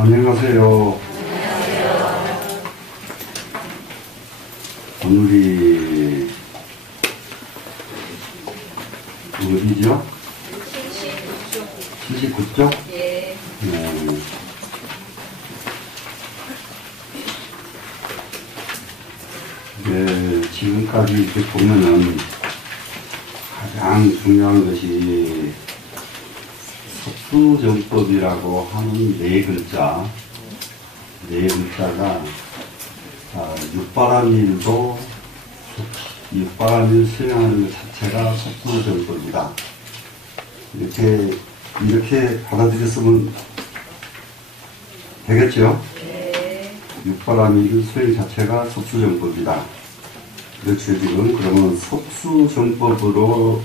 안녕하세요. 오늘이 어디죠? 79쪽? 예. 네, 지금까지 이렇게 보면은 가장 중요한 것이 섭수정법이라고 하는 네 글자가 육바라밀도 육바라밀 수행하는 것 자체가 섭수정법이다. 이렇게 받아들였으면 되겠죠? 네. 육바라밀 수행 자체가 섭수정법이다. 그렇죠, 지금. 그러면 섭수정법에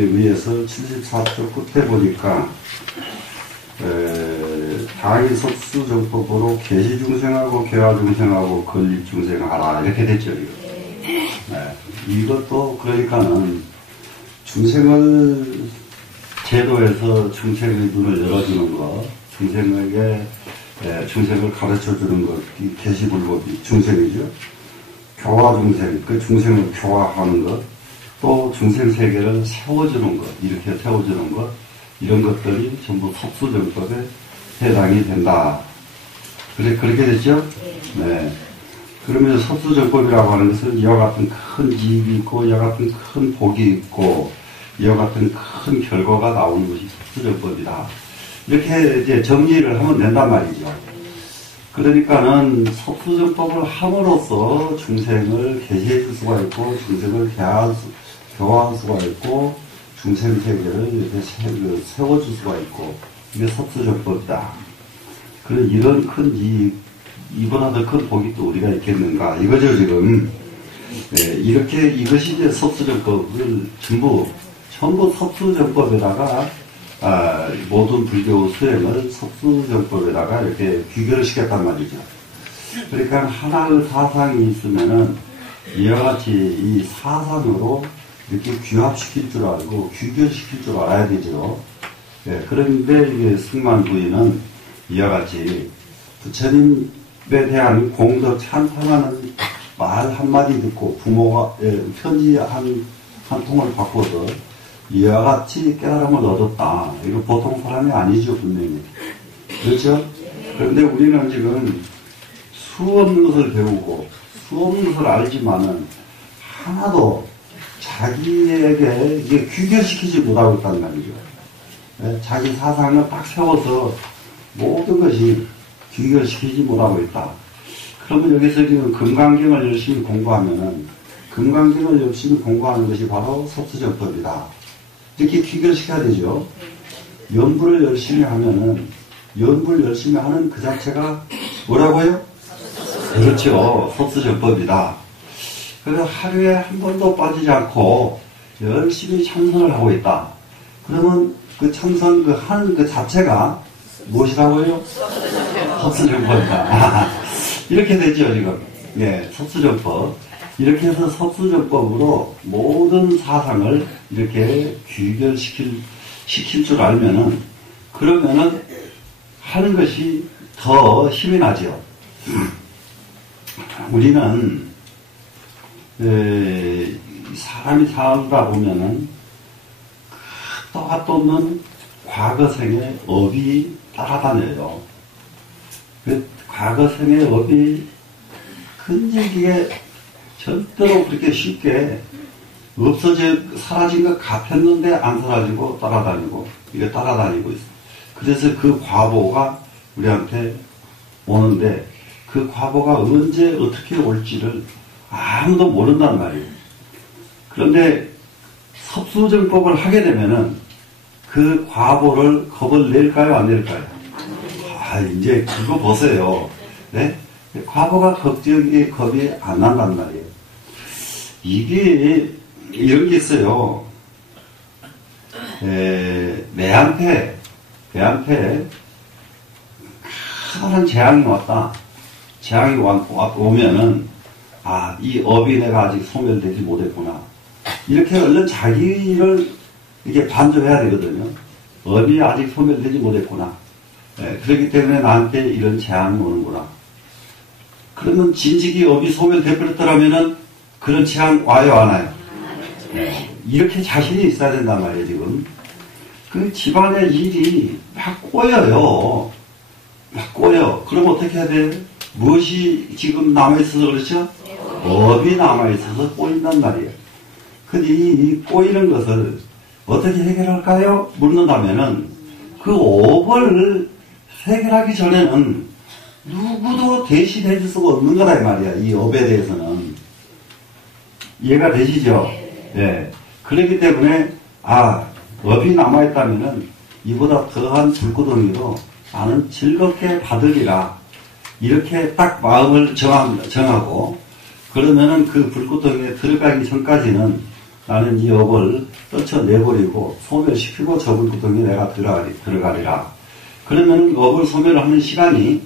의해서 74쪽 끝에 보니까, 당이 섭수정법으로 계시중생하고 개화중생하고 건립중생하라. 이렇게 됐죠, 이거. 네. 이것도 그러니까는 중생을 제도에서 중생의 눈을 열어주는 것, 중생을 가르쳐주는 것, 이 계시불법이 중생이죠. 교화중생, 그 중생을 교화하는 것, 또 중생 세계를 세워주는 것, 이렇게 세워주는 것, 이런 것들이 전부 섭수정법에 해당이 된다. 그렇게 됐죠? 네. 그러면 섭수정법이라고 하는 것은 이와 같은 큰 이익이 있고, 이와 같은 큰 복이 있고, 이와 같은 큰 결과가 나오는 것이 섭수정법이다. 이렇게 이제 정리를 하면 된단 말이죠. 그러니까는 섭수정법을 함으로써 중생을 계시해 줄 수가 있고, 중생을 교화할 수가 있고, 중생 세계를 이렇게 세워줄 수가 있고, 이게 섭수정법이다. 그런 이런 큰 이보다 더 큰 복이 또 우리가 있겠는가. 이거죠, 지금. 네, 이것이 이제 섭수정법을 전부 섭수정법에다가, 모든 불교 수행을 섭수정법에다가 이렇게 귀결을 시켰단 말이죠. 그러니까 하나의 사상이 있으면은 이와 같이 이 사상으로 이렇게 규합시킬 줄 알고 귀결시킬 줄 알아야 되죠. 네, 그런데 이게 승만부인은 이와 같이 부처님에 대한 공덕 찬탄하는 말 한마디 듣고 부모가 편지 한 통을 받고서 이와 같이 깨달음을 얻었다. 이거 보통 사람이 아니죠, 분명히. 그렇죠? 그런데 우리는 지금 수없는 것을 배우고 수없는 것을 알지만은 하나도 자기에게 이게 귀결시키지 못하고 있단 말이죠. 네? 자기 사상을 딱 세워서 모든 것이 귀결시키지 못하고 있다. 그러면 여기서 지금 금강경을 열심히 공부하면은 금강경을 열심히 공부하는 것이 바로 섭수정법이다. 이렇게 귀결시켜야 되죠. 연불을 열심히 하면은 연불 열심히 하는 그 자체가 뭐라고요? 그렇죠. 섭수정법이다. 그래서 하루에 한 번도 빠지지 않고 열심히 참선을 하고 있다. 그러면 그 참선 하는 그 자체가 무엇이라고요? 섭수정법이다. 이렇게 되죠, 지금. 예, 섭수정법. 이렇게 해서 섭수정법으로 모든 사상을 이렇게 귀결시킬 줄 알면은, 그러면은 하는 것이 더 힘이 나죠. 우리는, 사람이 살다 보면은 끝도 없는 과거생의 업이 따라다녀요. 그 과거생의 업이 근질기게 절대로 그렇게 쉽게 사라진 것 같았는데 안 사라지고 따라다니고, 이게 따라다니고 있어. 그래서 그 과보가 우리한테 오는데, 그 과보가 언제 어떻게 올지를 아무도 모른단 말이에요. 그런데 섭수정법을 하게 되면은 그 과보를 겁을 낼까요, 안 낼까요? 이제 그거 보세요. 네? 과보가 겁이 안 난단 말이에요. 이게 이런 게 있어요. 내한테 커다란 재앙이 왔다. 재앙이 오면은 이 업이 내가 아직 소멸되지 못했구나. 이렇게 얼른 자기를 이렇게 반조해야 되거든요. 업이 아직 소멸되지 못했구나. 그렇기 때문에 나한테 이런 재앙이 오는구나. 그러면 진직이 업이 소멸되버렸더라면은 그런 재앙 와요, 안 와요? 이렇게 자신이 있어야 된단 말이에요, 지금. 그 집안의 일이 막 꼬여요. 막 꼬여. 그럼 어떻게 해야 돼? 무엇이 지금 남아있어서 그렇죠? 업이 남아있어서 꼬인단 말이에요. 근데 이 꼬이는 것을 어떻게 해결할까요? 묻는다면은 그 업을 해결하기 전에는 누구도 대신해 줄 수가 없는 거다 이 말이야. 이 업에 대해서는. 이해가 되시죠? 예. 그렇기 때문에 업이 남아있다면은 이보다 더한 불구덩이로 나는 즐겁게 받으리라. 이렇게 딱 마음을 정하고 그러면은 그 불구덩이에 들어가기 전까지는 나는 이 업을 떨쳐내버리고 소멸시키고 저 불구덩이에 내가 들어가리라. 그러면 업을 소멸하는 시간이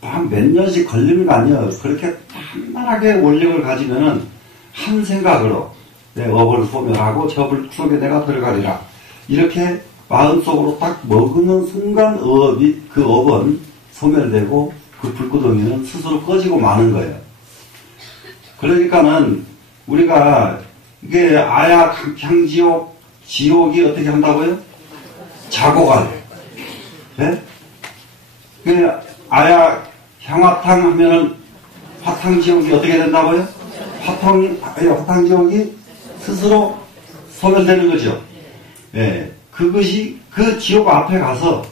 한 몇 년씩 걸리는 거 아니에요. 그렇게 단단하게 원력을 가지면은 한 생각으로 내 업을 소멸하고 저 불 속에 내가 들어가리라. 이렇게 마음속으로 딱 먹는 순간 그 업은 소멸되고 그 불구덩이는 스스로 꺼지고 마는 거예요. 그러니까는 우리가 이게 아야 향지옥 지옥이 어떻게 한다고요? 자고갈. 네? 그 아야 향화탕 하면은 화탕지옥이 어떻게 된다고요? 화탕지옥이 스스로 소멸되는 거죠. 예. 그것이 그 지옥 앞에 가서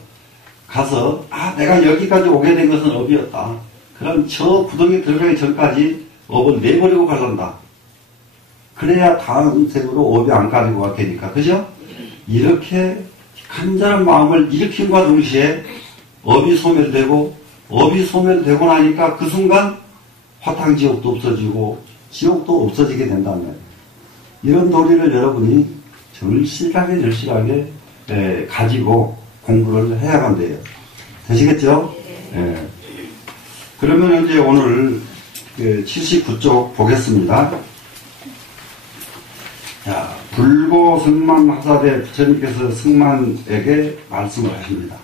내가 여기까지 오게 된 것은 업이었다. 그럼 저 구덩이에 들어가기 전까지 업을 내버리고 갈란다. 그래야 다음 생으로 업이 안 가지고 갈 테니까. 그죠? 이렇게 간절한 마음을 일으킴과 동시에 업이 소멸되고 나니까 그 순간 화탕지옥도 없어지고 지옥도 없어지게 된다는 거예요. 이런 도리를 여러분이 절실하게 가지고 공부를 해야만 돼요. 되시겠죠? 예. 그러면 이제 오늘 79쪽 보겠습니다. 자, 불고 승만 하사대 부처님께서 승만에게 말씀을 하십니다.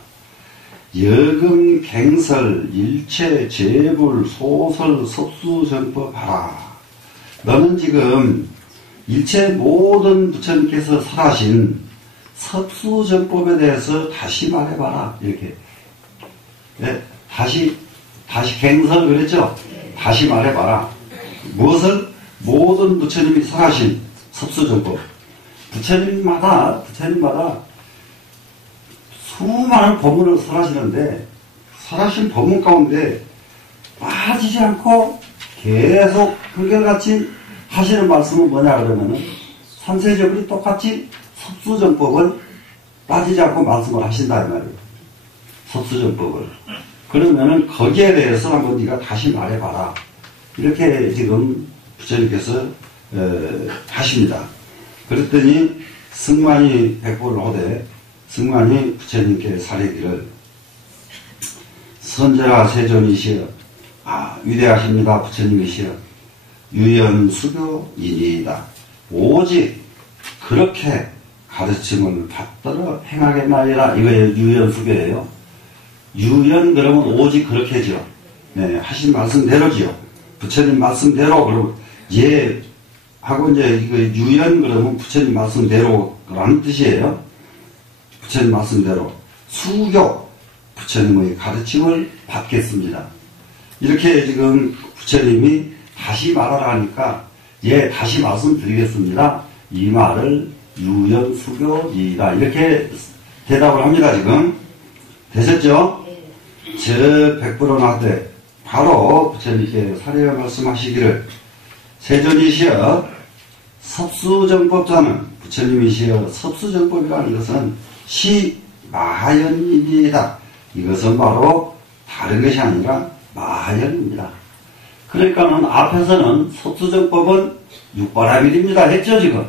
여금 갱설 일체 재불 소설 섭수전법 하라. 너는 지금 일체 모든 부처님께서 설하신 섭수전법에 대해서 다시 말해봐라. 이렇게. 네, 다시 갱설 그랬죠? 다시 말해봐라. 무엇을? 모든 부처님이 설하신 섭수전법. 부처님마다 수많은 법문을 설하시는데, 설하신 법문 가운데 빠지지 않고 계속 한결같이 하시는 말씀은 뭐냐 그러면은 삼세적으로 똑같이 섭수전법을 빠지지 않고 말씀을 하신다 이 말이에요. 섭수전법을. 그러면은 거기에 대해서 한번 네가 다시 말해봐라. 이렇게 지금 부처님께서 하십니다. 그랬더니 승만이 백보를 하되 승만이 부처님께 사례기를 선제라 세존이시여 위대하십니다 부처님이시여 유연수교이니이다. 오직 그렇게 가르침을 받들어 행하겠나이다. 이거예요. 유연수교예요. 유연 그러면 오직 그렇게죠. 네, 하신 말씀대로지요. 부처님 말씀대로 그러면 하고 이제 이거 유연 그러면 부처님 말씀대로라는 뜻이에요. 부처님 말씀대로 수교 부처님의 가르침을 받겠습니다. 이렇게 지금 부처님이 다시 말하라 하니까 다시 말씀드리겠습니다. 이 말을 유연수교이다. 이렇게 대답을 합니다. 지금 되셨죠? 저 백불원하되 바로 부처님께 사례와 말씀하시기를 세존이시여 섭수정법자는 부처님이시여 섭수정법이라는 것은 시마하연입니다. 이것은 바로 다른 것이 아니라 마하연입니다. 그러니까는 앞에서는 섭수정법은 육바라밀입니다 했죠 지금.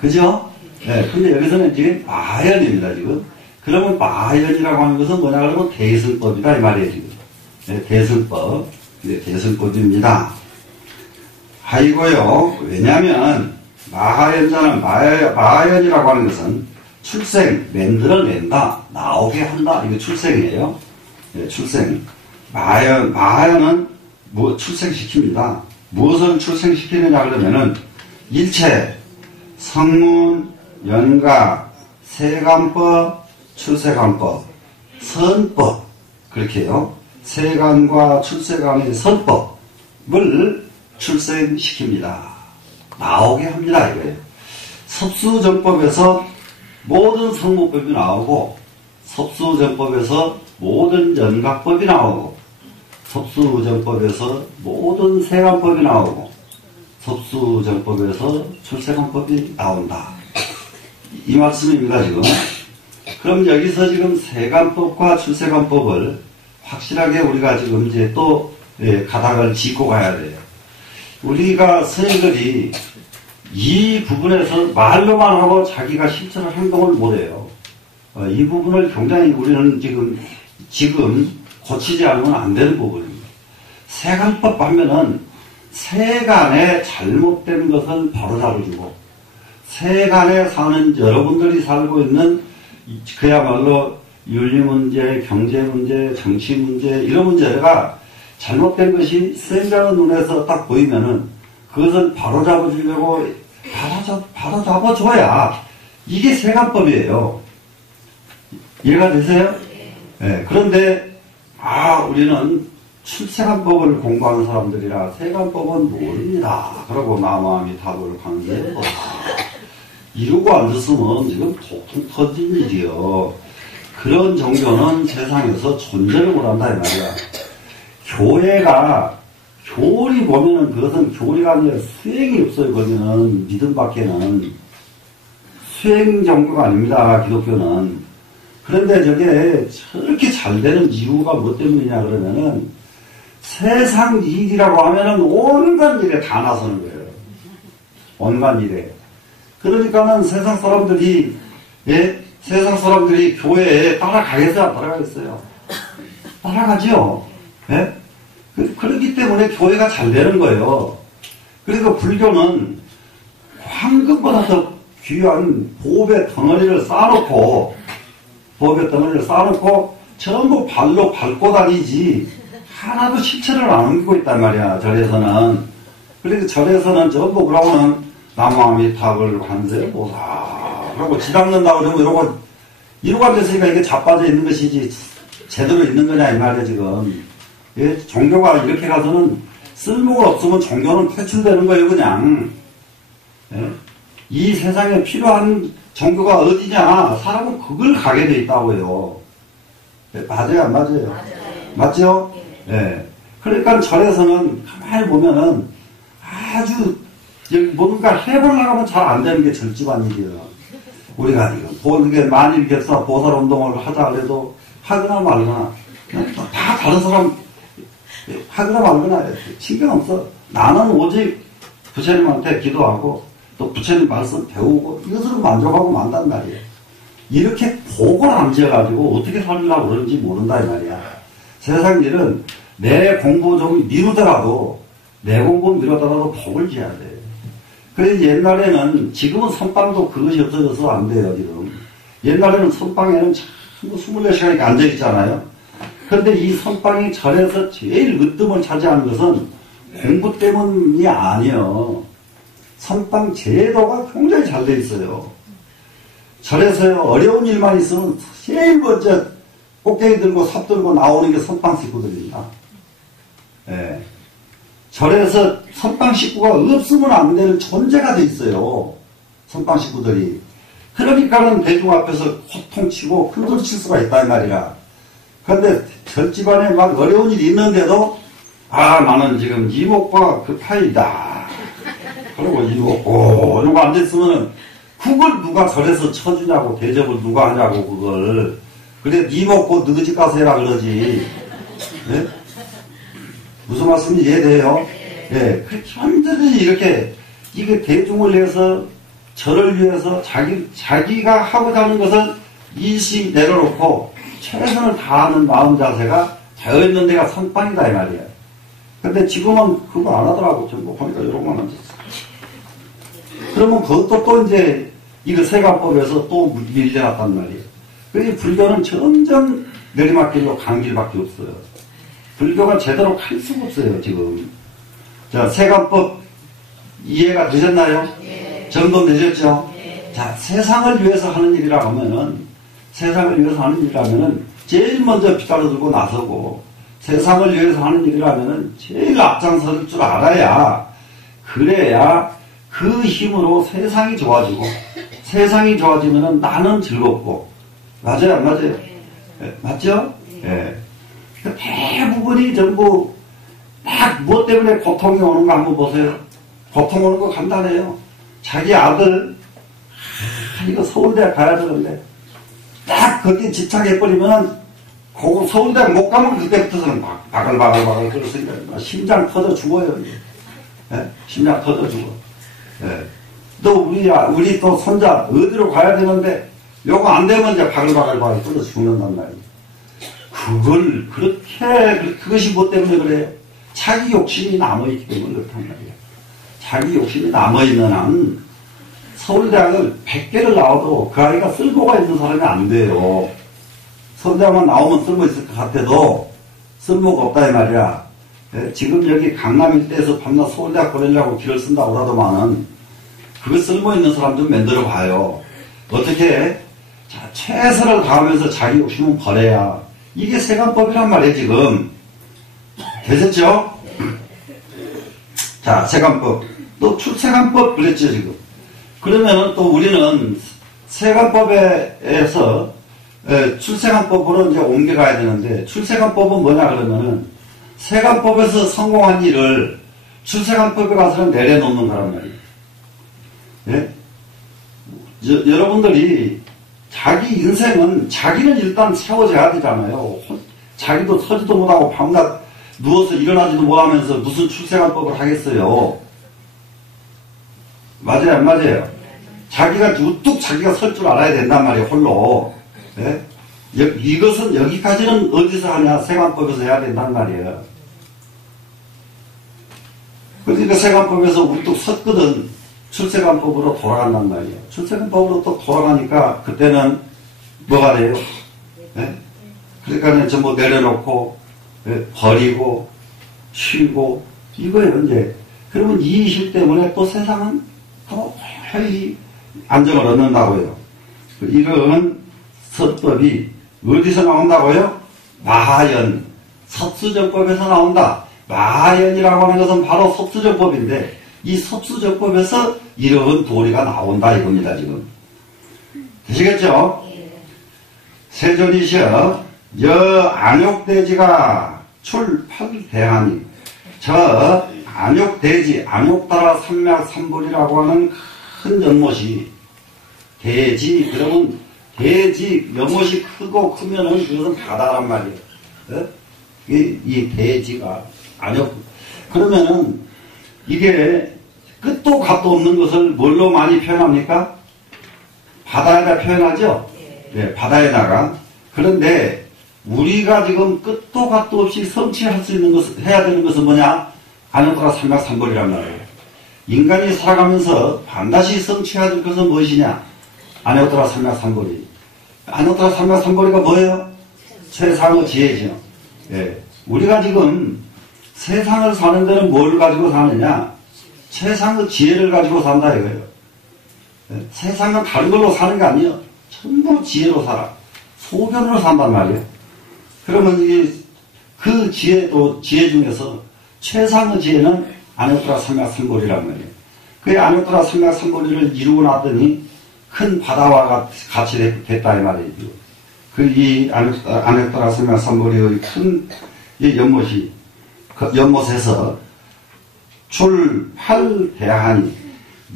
그죠? 네. 근데 여기서는 지금 마하연입니다 지금. 그러면 마하연이라고 하는 것은 뭐냐 그러면 대승법이다 이 말이에요 지금. 네, 대승법. 네, 대승법입니다. 아이고요. 왜냐하면 마하연자는 마하연이라고 하는 것은 출생, 만들어낸다, 나오게 한다. 이거 출생이에요. 네, 출생. 마야는 출생시킵니다. 무엇을 출생시키느냐 그러면은 일체, 성문, 연가, 세간법, 출세간법, 선법, 그렇게 해요. 세간과 출세간의 선법을 출생시킵니다. 나오게 합니다, 이거예요. 섭수정법에서 모든 성문법이 나오고, 섭수정법에서 모든 연각법이 나오고, 섭수정법에서 모든 세간법이 나오고, 섭수정법에서 출세간법이 나온다. 이 말씀입니다, 지금. 그럼 여기서 지금 세간법과 출세간법을 확실하게 우리가 지금 이제 또 가닥을 짚고 가야 돼요. 우리가 스님들이 이 부분에서 말로만 하고 자기가 실천을 행동을 못해요. 이 부분을 굉장히 우리는 지금 고치지 않으면 안 되는 부분입니다. 세간법 하면은 세간에 잘못된 것을 바로잡아주고 세간에 사는 여러분들이 살고 있는 그야말로 윤리문제, 경제문제, 정치문제 이런 문제가 잘못된 것이 스님자의 눈에서 딱 보이면은 그것을 바로잡아주려고 바로잡아줘야 이게 세간법이에요. 이해가 되세요? 네, 그런데 우리는 출세간법을 공부하는 사람들이라 세간법은 모릅니다. 그러고 나마음이 답을 강제해보다. 이러고 앉았으면 지금 통통 터진 일이요. 그런 종교는 세상에서 존재를 못한다 이 말이야. 교회가 교리 보면은 그것은 교리가 아니라 수행이 없어요. 거기는 믿음밖에는 수행 종교가 아닙니다. 기독교는. 그런데 저게 저렇게 잘 되는 이유가 뭐 때문이냐 그러면은 세상 일이라고 하면은 온갖 일에 다 나서는 거예요. 온갖 일에. 그러니까는 세상 사람들이 교회에 따라가겠어요? 안 따라가겠어요? 따라가죠. 예? 그렇기 때문에 교회가 잘 되는 거예요. 그리고 불교는 황금보다 더 귀한 보배 덩어리를 쌓아놓고 전부 발로 밟고 다니지 하나도 실천을 안 옮기고 있단 말이야. 절에서는. 그러니까 절에서는 전부 그러면은 남아미탑을 관세보다 그러고 지닦는다고 그러면 이러고 앉았으니까 이게 자빠져 있는 것이지 제대로 있는 거냐 이 말이야 지금. 예? 종교가 이렇게 가서는 쓸모가 없으면 종교는 퇴출되는 거예요 그냥. 예? 이 세상에 필요한 종교가 어디냐 사람은 그걸 가게 돼 있다고요. 예? 맞아요 안 맞아요? 맞죠? 예. 그러니까 절에서는 가만히 보면은 아주 뭔가 해보려고 하면 잘 안 되는 게 절집안 일이에요. 우리가 이게 만일 겹사 보살 운동을 하자 그래도 하거나 말거나 다 다른 사람 하거나 말거나 신경 없어. 나는 오직 부처님한테 기도하고 또 부처님 말씀 배우고 이것으로 만족하고 만단 말이에요. 이렇게 복을 안 지어가지고 어떻게 살려고 그러는지 모른다 이 말이야. 세상 일은 내 공부 좀 미루더라도 복을 지어야 돼. 그래서 옛날에는 지금은 선방도 그것이 없어져서 안 돼요 지금. 옛날에는 선방에는 전부 24시간이니까 앉아있잖아요. 그런데 이 선방이 절에서 제일 으뜸을 차지하는 것은 공부 때문이 아니에요. 선방 제도가 굉장히 잘 돼 있어요. 절에서 어려운 일만 있으면 제일 먼저 꼭대기 들고 삽 들고 나오는 게 선방 식구들입니다. 예. 절에서 선방 식구가 없으면 안 되는 존재가 돼 있어요. 선방 식구들이. 그러니까는 대중 앞에서 호통치고 큰소리 칠 수가 있다 이 말이야. 그런데 절집안에 막 어려운 일이 있는데도 나는 지금 이목과 그 파일이다. 그리고 이러고 앉아있으면은 그걸 누가 절에서 쳐주냐고 대접을 누가 하냐고 그걸. 그래 니 먹고 너희 집 가서 해라 그러지. 네? 무슨 말씀인지 이해돼요? 예. 현재들이 이렇게, 이게 대중을 위해서, 저를 위해서, 자기가 하고자 하는 것을 일시 내려놓고, 최선을 다하는 마음 자세가 되어있는 데가 선방이다, 이 말이야. 근데 지금은 그거 안 하더라고. 전부 보니까 이런 거만 앉았어. 그러면 그것도 또 이제, 이거 세관법에서 또 밀려났단 말이에요. 그래서 불교는 점점 내리막길로 간 길밖에 없어요. 불교가 제대로 갈 수가 없어요, 지금. 자, 세관법 이해가 되셨나요? 네. 점검되셨죠? 네. 자, 세상을 위해서 하는 일이라 하면은, 세상을 위해서 하는 일이라면은, 제일 먼저 빗자루 들고 나서고, 세상을 위해서 하는 일이라면은, 제일 앞장설 줄 알아야, 그래야 그 힘으로 세상이 좋아지고, 세상이 좋아지면은 나는 즐겁고, 맞아요, 안 맞아요? 네. 맞죠? 예. 네. 대부분이 전부, 딱 뭐 때문에 고통이 오는 거 한번 보세요. 고통 오는 거 간단해요. 자기 아들, 이거 서울대 가야 되는데, 딱 거기에 집착해버리면, 그 서울대 못 가면 그때부터는 바글바글 그렇으니까 심장 터져 죽어요. 예? 심장 터져 죽어. 예. 또 우리 또 손자 어디로 가야 되는데, 요거 안 되면 이제 바글바글 터져 죽는단 말이에요. 그걸 그렇게, 그것이 뭐 때문에 그래요? 자기 욕심이 남아있기 때문에 그렇단 말이에요. 자기 욕심이 남아있는 한 서울대학을 100개를 나와도 그 아이가 쓸모가 있는 사람이 안 돼요. 서울대학만 나오면 쓸모 있을 것 같아도 쓸모가 없다 이 말이야. 지금 여기 강남 일대에서 밤낮 서울대학 보내려고 길을 쓴다고 하더만은 그거 쓸모 있는 사람 좀 만들어 봐요. 어떻게? 자, 최선을 다하면서 자기 욕심은 버려야. 이게 세관법이란 말이에요, 지금. 되셨죠? 자, 세관법. 또 출세관법 그랬죠, 지금. 그러면은 또 우리는 세관법에서 출세관법으로 이제 옮겨가야 되는데, 출세관법은 뭐냐 그러면은, 세관법에서 성공한 일을 출세관법에 가서는 내려놓는 거란 말이에요. 예? 여러분들이 자기 인생은 자기는 일단 세워져야 되잖아요. 자기도 서지도 못하고 밤낮 누워서 일어나지도 못하면서 무슨 출세관법을 하겠어요. 맞아요, 안 맞아요? 자기가 우뚝 자기가 설 줄 알아야 된단 말이에요, 홀로. 예? 이것은 여기까지는 어디서 하냐? 세관법에서 해야 된단 말이에요. 그러니까 세관법에서 우뚝 섰거든 출세관법으로 돌아간단 말이에요. 출세관법으로 또 돌아가니까 그때는 뭐가 돼요? 예? 그러니까 전부 내려놓고 버리고 쉬고 이거예요 이제. 그러면 이 힘 때문에 또 세상은 더 회의 안정을 얻는다고요. 이런 서법이 어디서 나온다고요? 마하연 섭수정법에서 나온다. 마하연이라고 하는 것은 바로 섭수정법인데 이 섭수정법에서 이런 도리가 나온다 이겁니다 지금. 되시겠죠? 세존이시여 여 안욕돼지가 출팔대하니 저 안욕돼지 안욕따라 삼맥삼불이라고 하는 큰 연못이 돼지 그러면 돼지 연못이 크고 크면은 그것은 바다란 말이에요. 이 돼지가 안욕 그러면은 이게 끝도 갓도 없는 것을 뭘로 많이 표현합니까? 바다에다 표현하죠? 네, 바다에다가. 그런데 우리가 지금 끝도 갓도 없이 성취할 수 있는 것을 해야 되는 것은 뭐냐? 안욕따라 삼맥삼불이란 말이에요. 인간이 살아가면서 반드시 성취해야 될 것은 무엇이냐? 안욕따라 삼맥삼불이. 안욕따라 삼맥삼불이가 뭐예요? 최상의 지혜죠. 예. 우리가 지금 세상을 사는 데는 뭘 가지고 사느냐? 최상의 지혜를 가지고 산다 이거예요. 예. 세상은 다른 걸로 사는 게 아니에요. 전부 지혜로 살아. 소견으로 산단 말이에요. 그러면 이게 그 지혜도 지혜 중에서 최상의 지혜는 안욕따라 삼맥삼불이란 말이에요. 그 안욕따라 삼맥삼불이를 이루고 났더니 큰 바다와 같이 됐다 이 말이에요. 그 이 안욕따라 삼맥삼불의 큰 이 연못이 그 연못에서 출팔대하니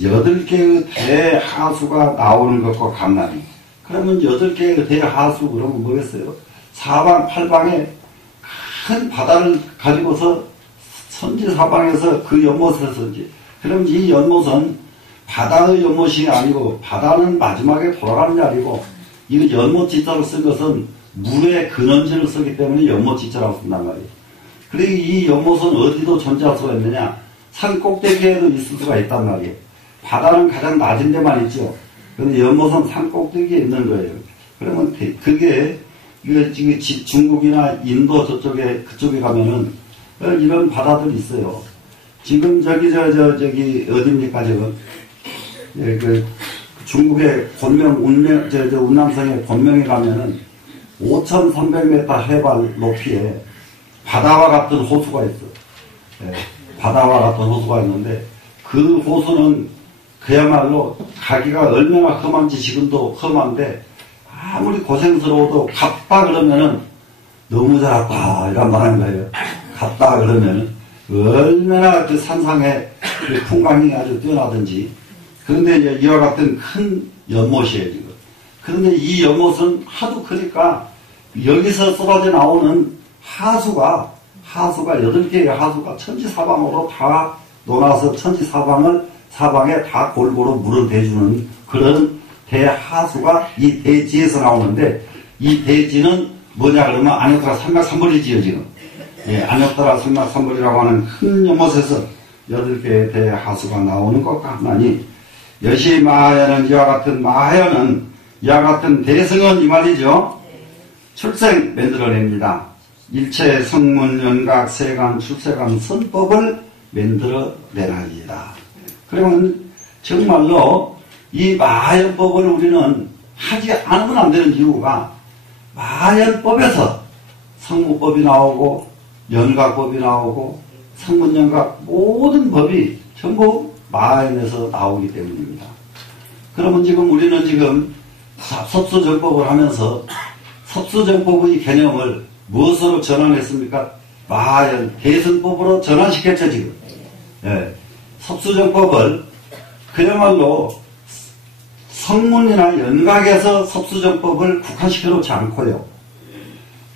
8개의 대하수가 나오는 것과 같나니. 그러면 8개의 대하수 그러면 뭐겠어요? 사방팔방에 큰 바다를 가지고서 선지사방에서 그 연못에서 그럼 이 연못은 바다의 연못이 아니고 바다는 마지막에 돌아가는 자리고 이거 연못 지자로 쓴 것은 물의 근원지를 쓰기 때문에 연못 지자라고 쓴단 말이에요. 그리고 이 연못은 어디도 존재할 수가 있느냐? 산 꼭대기에도 있을 수가 있단 말이에요. 바다는 가장 낮은 데만 있죠. 근데 연못은 산 꼭대기에 있는 거예요. 그러면 그게 이거 지금 중국이나 인도 그쪽에 가면은 이런 바다들이 있어요. 지금 저기 어딥니까 지금 그 중국의 운남성의 곤명에 가면은 5,300m 해발 높이에 바다와 같은 호수가 있어. 예, 바다와 같은 호수가 있는데 그 호수는 그야말로 가기가 얼마나 험한지 지금도 험한데 아무리 고생스러워도 갔다 그러면은 너무 잘 왔다 이런 말 하는 거예요. 갔다 그러면은 얼마나 그 산상의 그 풍광이 아주 뛰어나든지. 그런데 이제 이와 같은 큰 연못이에요 지금. 그런데 이 연못은 하도 크니까 여기서 쏟아져 나오는 하수가 8개의 하수가 천지사방으로 다 녹아서 사방에 다 골고루 물을 대주는 그런 대하수가 이 대지에서 나오는데, 이 대지는 뭐냐 그러면 안역따라 삼막산벌이지요 지금. 예, 안역따라 삼막산벌이라고 하는 큰 연못에서 8개의 대하수가 나오는 것 같나니, 여시 마하야는 이와 같은 대승은 이 말이죠. 출생 만들어냅니다. 일체 성문 연각 세간 출세간 선법을 만들어내나이다. 그러면 정말로 이 마하연법을 우리는 하지 않으면 안 되는 이유가, 마하연법에서 성무법이 나오고 연각법이 나오고 성문연각 모든 법이 전부 마하연에서 나오기 때문입니다. 그러면 지금 우리는 지금 섭수정법을 하면서 섭수정법의 개념을 무엇으로 전환했습니까? 마하연 대승법으로 전환시켰죠 지금. 예. 섭수정법을 그야말로 성문이나 연각에서 섭수정법을 국한시켜 놓지 않고요.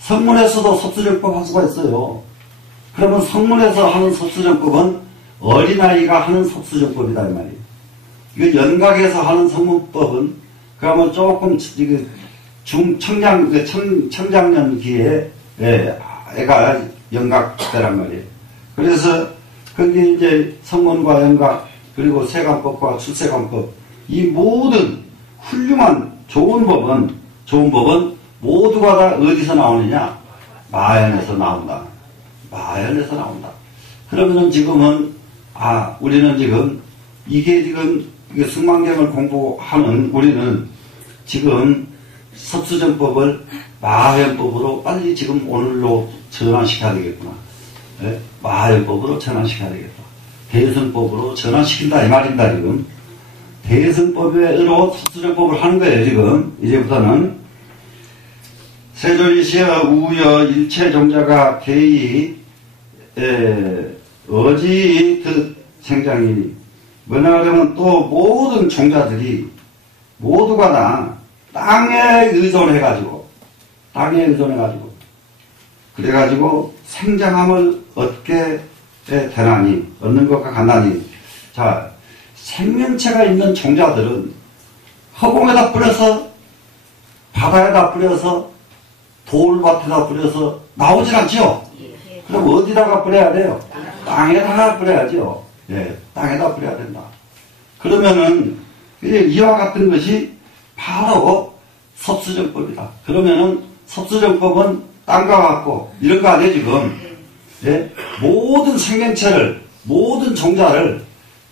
성문에서도 섭수정법 할 수가 있어요. 그러면 성문에서 하는 섭수정법은 어린아이가 하는 섭수정법이다 이 말이에요. 이거 연각에서 하는 성문법은 그러면 조금 청장년기에 애가 연각되란 말이에요. 그래서 거기 이제 성문과 연각 그리고 세간법과 출세간법, 이 모든 훌륭한 좋은 법은 모두가 다 어디서 나오느냐? 마하연에서 나온다. 마하연에서 나온다. 그러면은 지금은 우리는 지금 이게 승만경을 공부하는 우리는 지금 섭수정법을 마하연법으로 빨리 지금 오늘로 전환시켜야 되겠구나. 네? 마하연법으로 전환시켜야 되겠다. 대승법으로 전환시킨다 이 말입니다 지금. 대승법에 의로 섭수정법을 하는 거예요 지금. 이제부터는 세조이시여 우여 일체종자가 개의 어지 뜻 생장이니, 뭐냐 그러면 또 모든 종자들이 모두가 다 땅에 의존해가지고 그래가지고 생장함을 얻게 되나니, 얻는 것과 같나니. 자, 생명체가 있는 종자들은 허공에다 뿌려서 바다에다 뿌려서 돌밭에다 뿌려서 나오질 않죠. 그럼 어디다가 뿌려야 돼요? 땅에다가 뿌려야죠. 예, 땅에다 뿌려야 된다. 그러면은 이와 같은 것이 바로 섭수정법이다. 그러면은 섭수정법은 땅과 같고 이런 거 아니에요 지금. 예? 모든 생명체를, 모든 종자를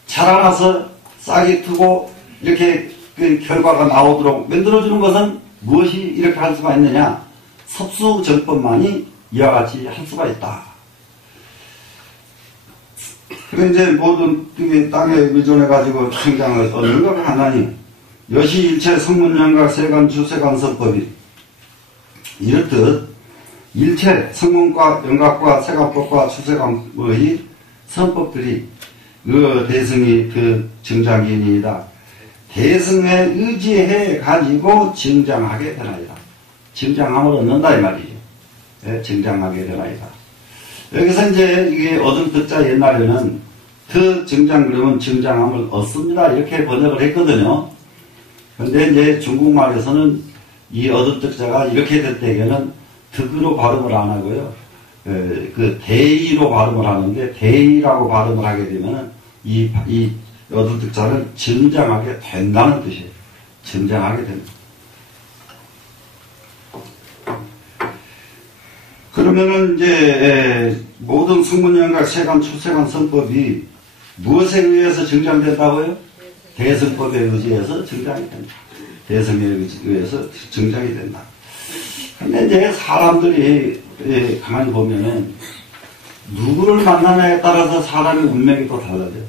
자라나서 싹이 트고 이렇게 그 결과가 나오도록 만들어주는 것은 무엇이 이렇게 할 수가 있느냐? 섭수정법만이 이와 같이 할 수가 있다. 그래 이제 모든 땅에 의존해가지고 생장을 얻는 것 하나니, 여시 일체 성문연각 세간 주세간 선법이, 이렇듯 일체 성문과 연각과 세간법과 주세간의 선법들이 그 대승이 그 증장이니이다. 대승에 의지해 가지고 증장하게 되나이다. 증장함을 얻는다 이 말이죠. 네, 증장하게 되나이다. 여기서 이제 이게 얻은 뜻자 옛날에는 그 증장 그러면 증장함을 얻습니다 이렇게 번역을 했거든요. 근데 이제 중국말에서는 이 얻은 뜻자가 이렇게 될 때에는 득으로 발음을 안 하고요. 그 대의로 발음을 하는데, 대의라고 발음을 하게 되면은 이 얻은 뜻자는 증장하게 된다는 뜻이에요. 정장하게 됩니다. 그러면은 이제 모든 성문연각 세관 출세관 선법이 무엇에 의해서 정장된다고요? 대성법에 의지해서 정장이 된다. 대성에 의해서 정장이 된다. 근데 이제 사람들이 가만히 보면은 누구를 만나냐에 따라서 사람의 운명이 또 달라져요.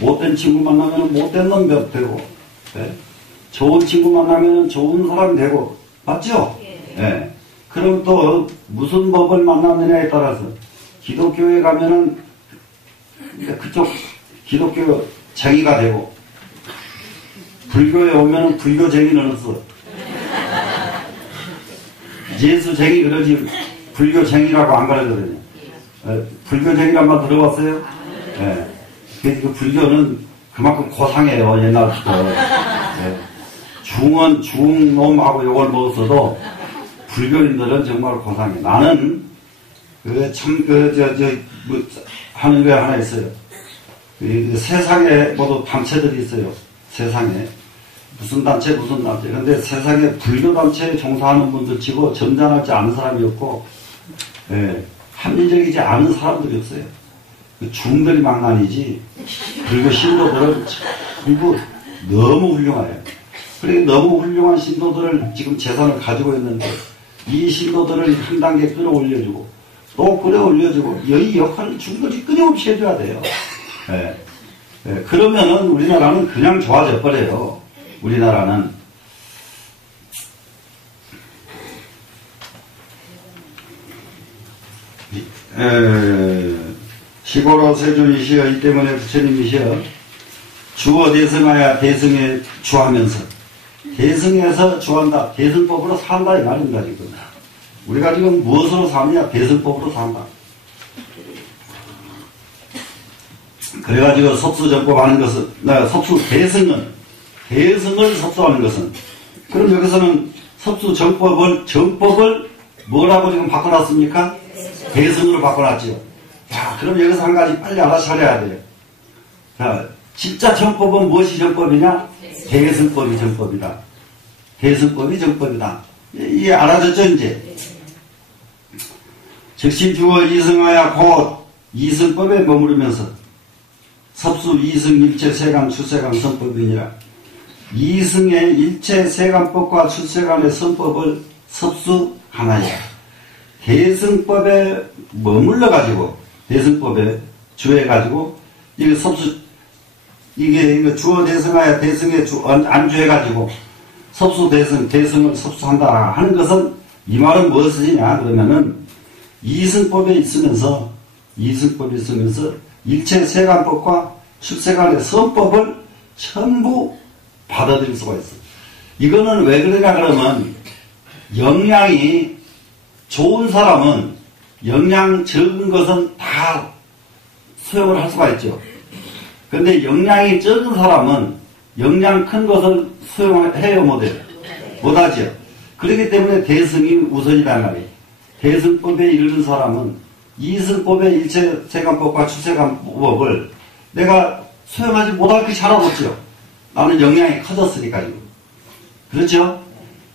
못된 친구 만나면 못된 놈 몇 되고, 예? 좋은 친구 만나면 좋은 사람이 되고, 맞죠? 예. 그럼 또 무슨 법을 만나느냐에 따라서 기독교에 가면은 그쪽 기독교 쟁이가 되고, 불교에 오면은 불교쟁이는 없어. 예수쟁이 그러지 불교쟁이라고 안 가르거든요. 불교쟁이란 말 들어봤어요? 예. 그 불교는 그만큼 고상해요, 옛날부터. 예. 중놈하고 요걸 먹었어도 불교인들은 정말 고상해. 나는 하는 게 하나 있어요. 세상에 모두 단체들이 있어요. 세상에. 무슨 단체. 근데 세상에 불교단체에 종사하는 분들 치고 점잖하지 않은 사람이 없고, 예, 합리적이지 않은 사람들이 없어요. 중들이 망난이지, 불교 신도들은 그리고 너무 훌륭해요. 그리고 너무 훌륭한 신도들을 지금 재산을 가지고 있는데, 이 신도들을 한 단계 끌어올려주고, 또 끌어올려주고, 이 역할을 중들이 끊임없이 해줘야 돼요. 예. 예, 그러면은 우리나라는 그냥 좋아져 버려요. 우리나라는. 시고로 세존이시여 이 때문에 부처님이시여 주어 대승하야 대승에 주하면서 대승에서 주한다. 대승법으로 산다 이 말입니다. 지금 우리가 지금 무엇으로 사느냐? 대승법으로 산다. 그래가지고 섭수정법 하는 것은, 섭수 대승을 섭수하는 것은, 그럼 여기서는 정법을 뭐라고 지금 바꿔놨습니까? 대승으로 바꿔놨죠. 자, 그럼 여기서 한 가지 빨리 알아차려야 돼요. 자, 진짜 정법은 무엇이 정법이냐? 대승법이 정법이다. 대승법이 정법이다. 이게 알아졌죠, 이제? 즉시 주어 이승하야 곧 이승법에 머무르면서 섭수 이승 일체 세간 출세간 선법이니라. 이승의 일체 세간법과 출세간의 선법을 섭수하나야. 대승법에 머물러가지고, 대승법에 주해가지고, 이게 이게 주어 대승하야 대승에 안주해가지고, 섭수 대승을 섭수한다 하는 것은, 이 말은 무엇이냐, 그러면은, 이승법에 있으면서, 일체 세간법과 출세간의 선법을 전부 받아들일 수가 있어요. 이거는 왜 그러냐 그러면 역량이 좋은 사람은 역량 적은 것은 다 수용을 할 수가 있죠. 그런데 역량이 적은 사람은 역량 큰 것을 수용해요 못해요? 못하죠. 그렇기 때문에 대승이 우선이란 말이에요. 대승법에 이르는 사람은 이승법의 일체 세간법과 출세간법을 내가 수용하지 못할 게 잘 알았죠. 나는 역량이 커졌으니까 지금. 그렇죠?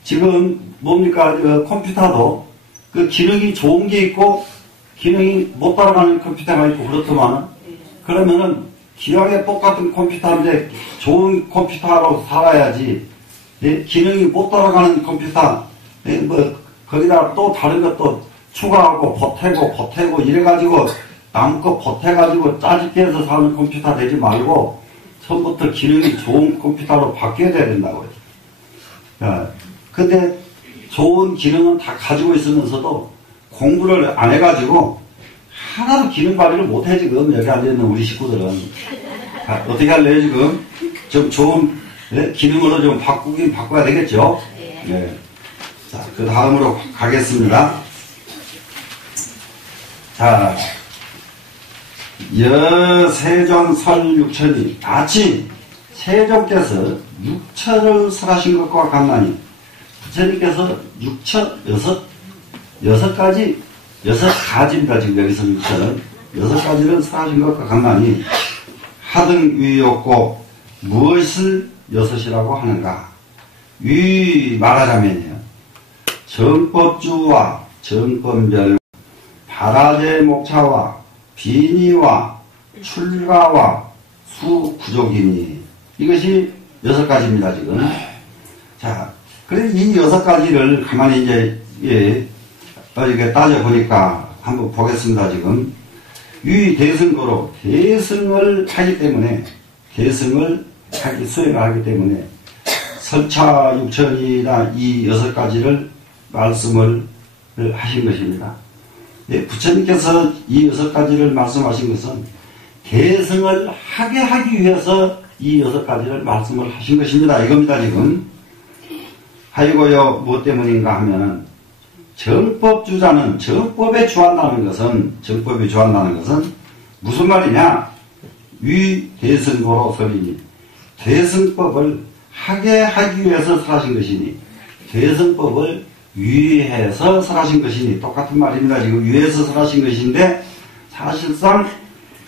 지금 뭡니까? 컴퓨터도 그 기능이 좋은 게 있고 기능이 못 따라가는 컴퓨터가 있고 그렇더만은 그러면은 기왕에 똑같은 컴퓨터인데 좋은 컴퓨터로 살아야지. 예? 기능이 못 따라가는 컴퓨터 거기다가 또 다른 것도 추가하고 보태고 이래가지고 남껏 보태가지고 짜집게 해서 사는 컴퓨터 되지 말고 처음부터 기능이 좋은 컴퓨터로 바뀌어야 된다고요. 근데 좋은 기능은 다 가지고 있으면서도 공부를 안 해가지고 하나도 기능 발휘를 못해 지금 여기 앉아있는 우리 식구들은. 어떻게 할래요 지금? 좀 좋은 기능으로 좀 바꿔야 되겠죠? 네. 자, 그 다음으로 가겠습니다. 자, 세존 설 육천이 다치 세존께서 육천을 설하신 것과 같나니 부처님께서 여섯 가지입니다. 지금 여기서 육천은 여섯 가지를 설하신 것과 같나니 하등 위없고 무엇을 여섯이라고 하는가? 말하자면요. 정법주와 정법멸, 발화제 목차와 비니와 출가와 수구족이니 이것이 6가지입니다 지금. 자, 그래 이 6가지를 가만히 이제 이렇게 따져보니까 한번 보겠습니다 지금. 대승거로 대승을 하기 때문에 수행을 하기 때문에 설차 육천이나 이 6가지를 말씀을 하신 것입니다. 부처님께서 이 6가지를 말씀하신 것은 대승을 하게 하기 위해서 이 6가지를 말씀을 하신 것입니다. 이겁니다 지금. 하이고요 무엇 때문인가 하면은 정법주자는 정법에 주한다는 것은 무슨 말이냐? 대승고로 설이니 대승법을 하게 하기 위해서 설하신 것이니 대승법을 위해서 설하신 것이니 똑같은 말입니다. 지금 위해서 설하신 것인데 사실상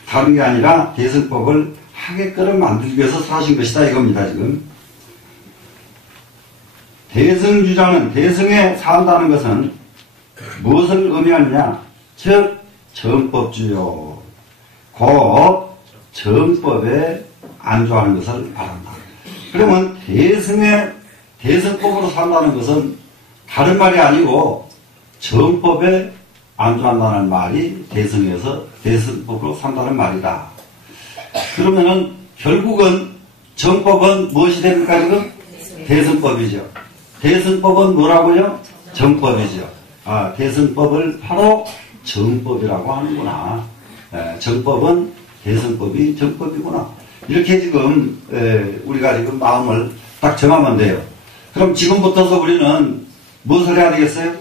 다른 게 아니라 대승법을 하게끔 만들기 위해서 설하신 것이다 이겁니다. 지금 대승주자는 대승에 사한다는 것은 무엇을 의미하느냐? 즉 정법주요 곧 정법에 안주하는 것을 말한다. 그러면 대승법으로 산다는 것은 다른 말이 아니고 정법에 안주한다는 말이 대승법으로 산다는 말이다. 그러면은 결국은 정법은 무엇이 됩니까 지금? 대승법이죠. 대승법은 뭐라고요? 정법이죠. 대승법을 바로 정법이라고 하는구나. 정법은 대승법이 정법이구나. 이렇게 지금 우리가 지금 마음을 딱 정하면 돼요. 그럼 지금부터서 우리는 무엇을 해야 되겠어요?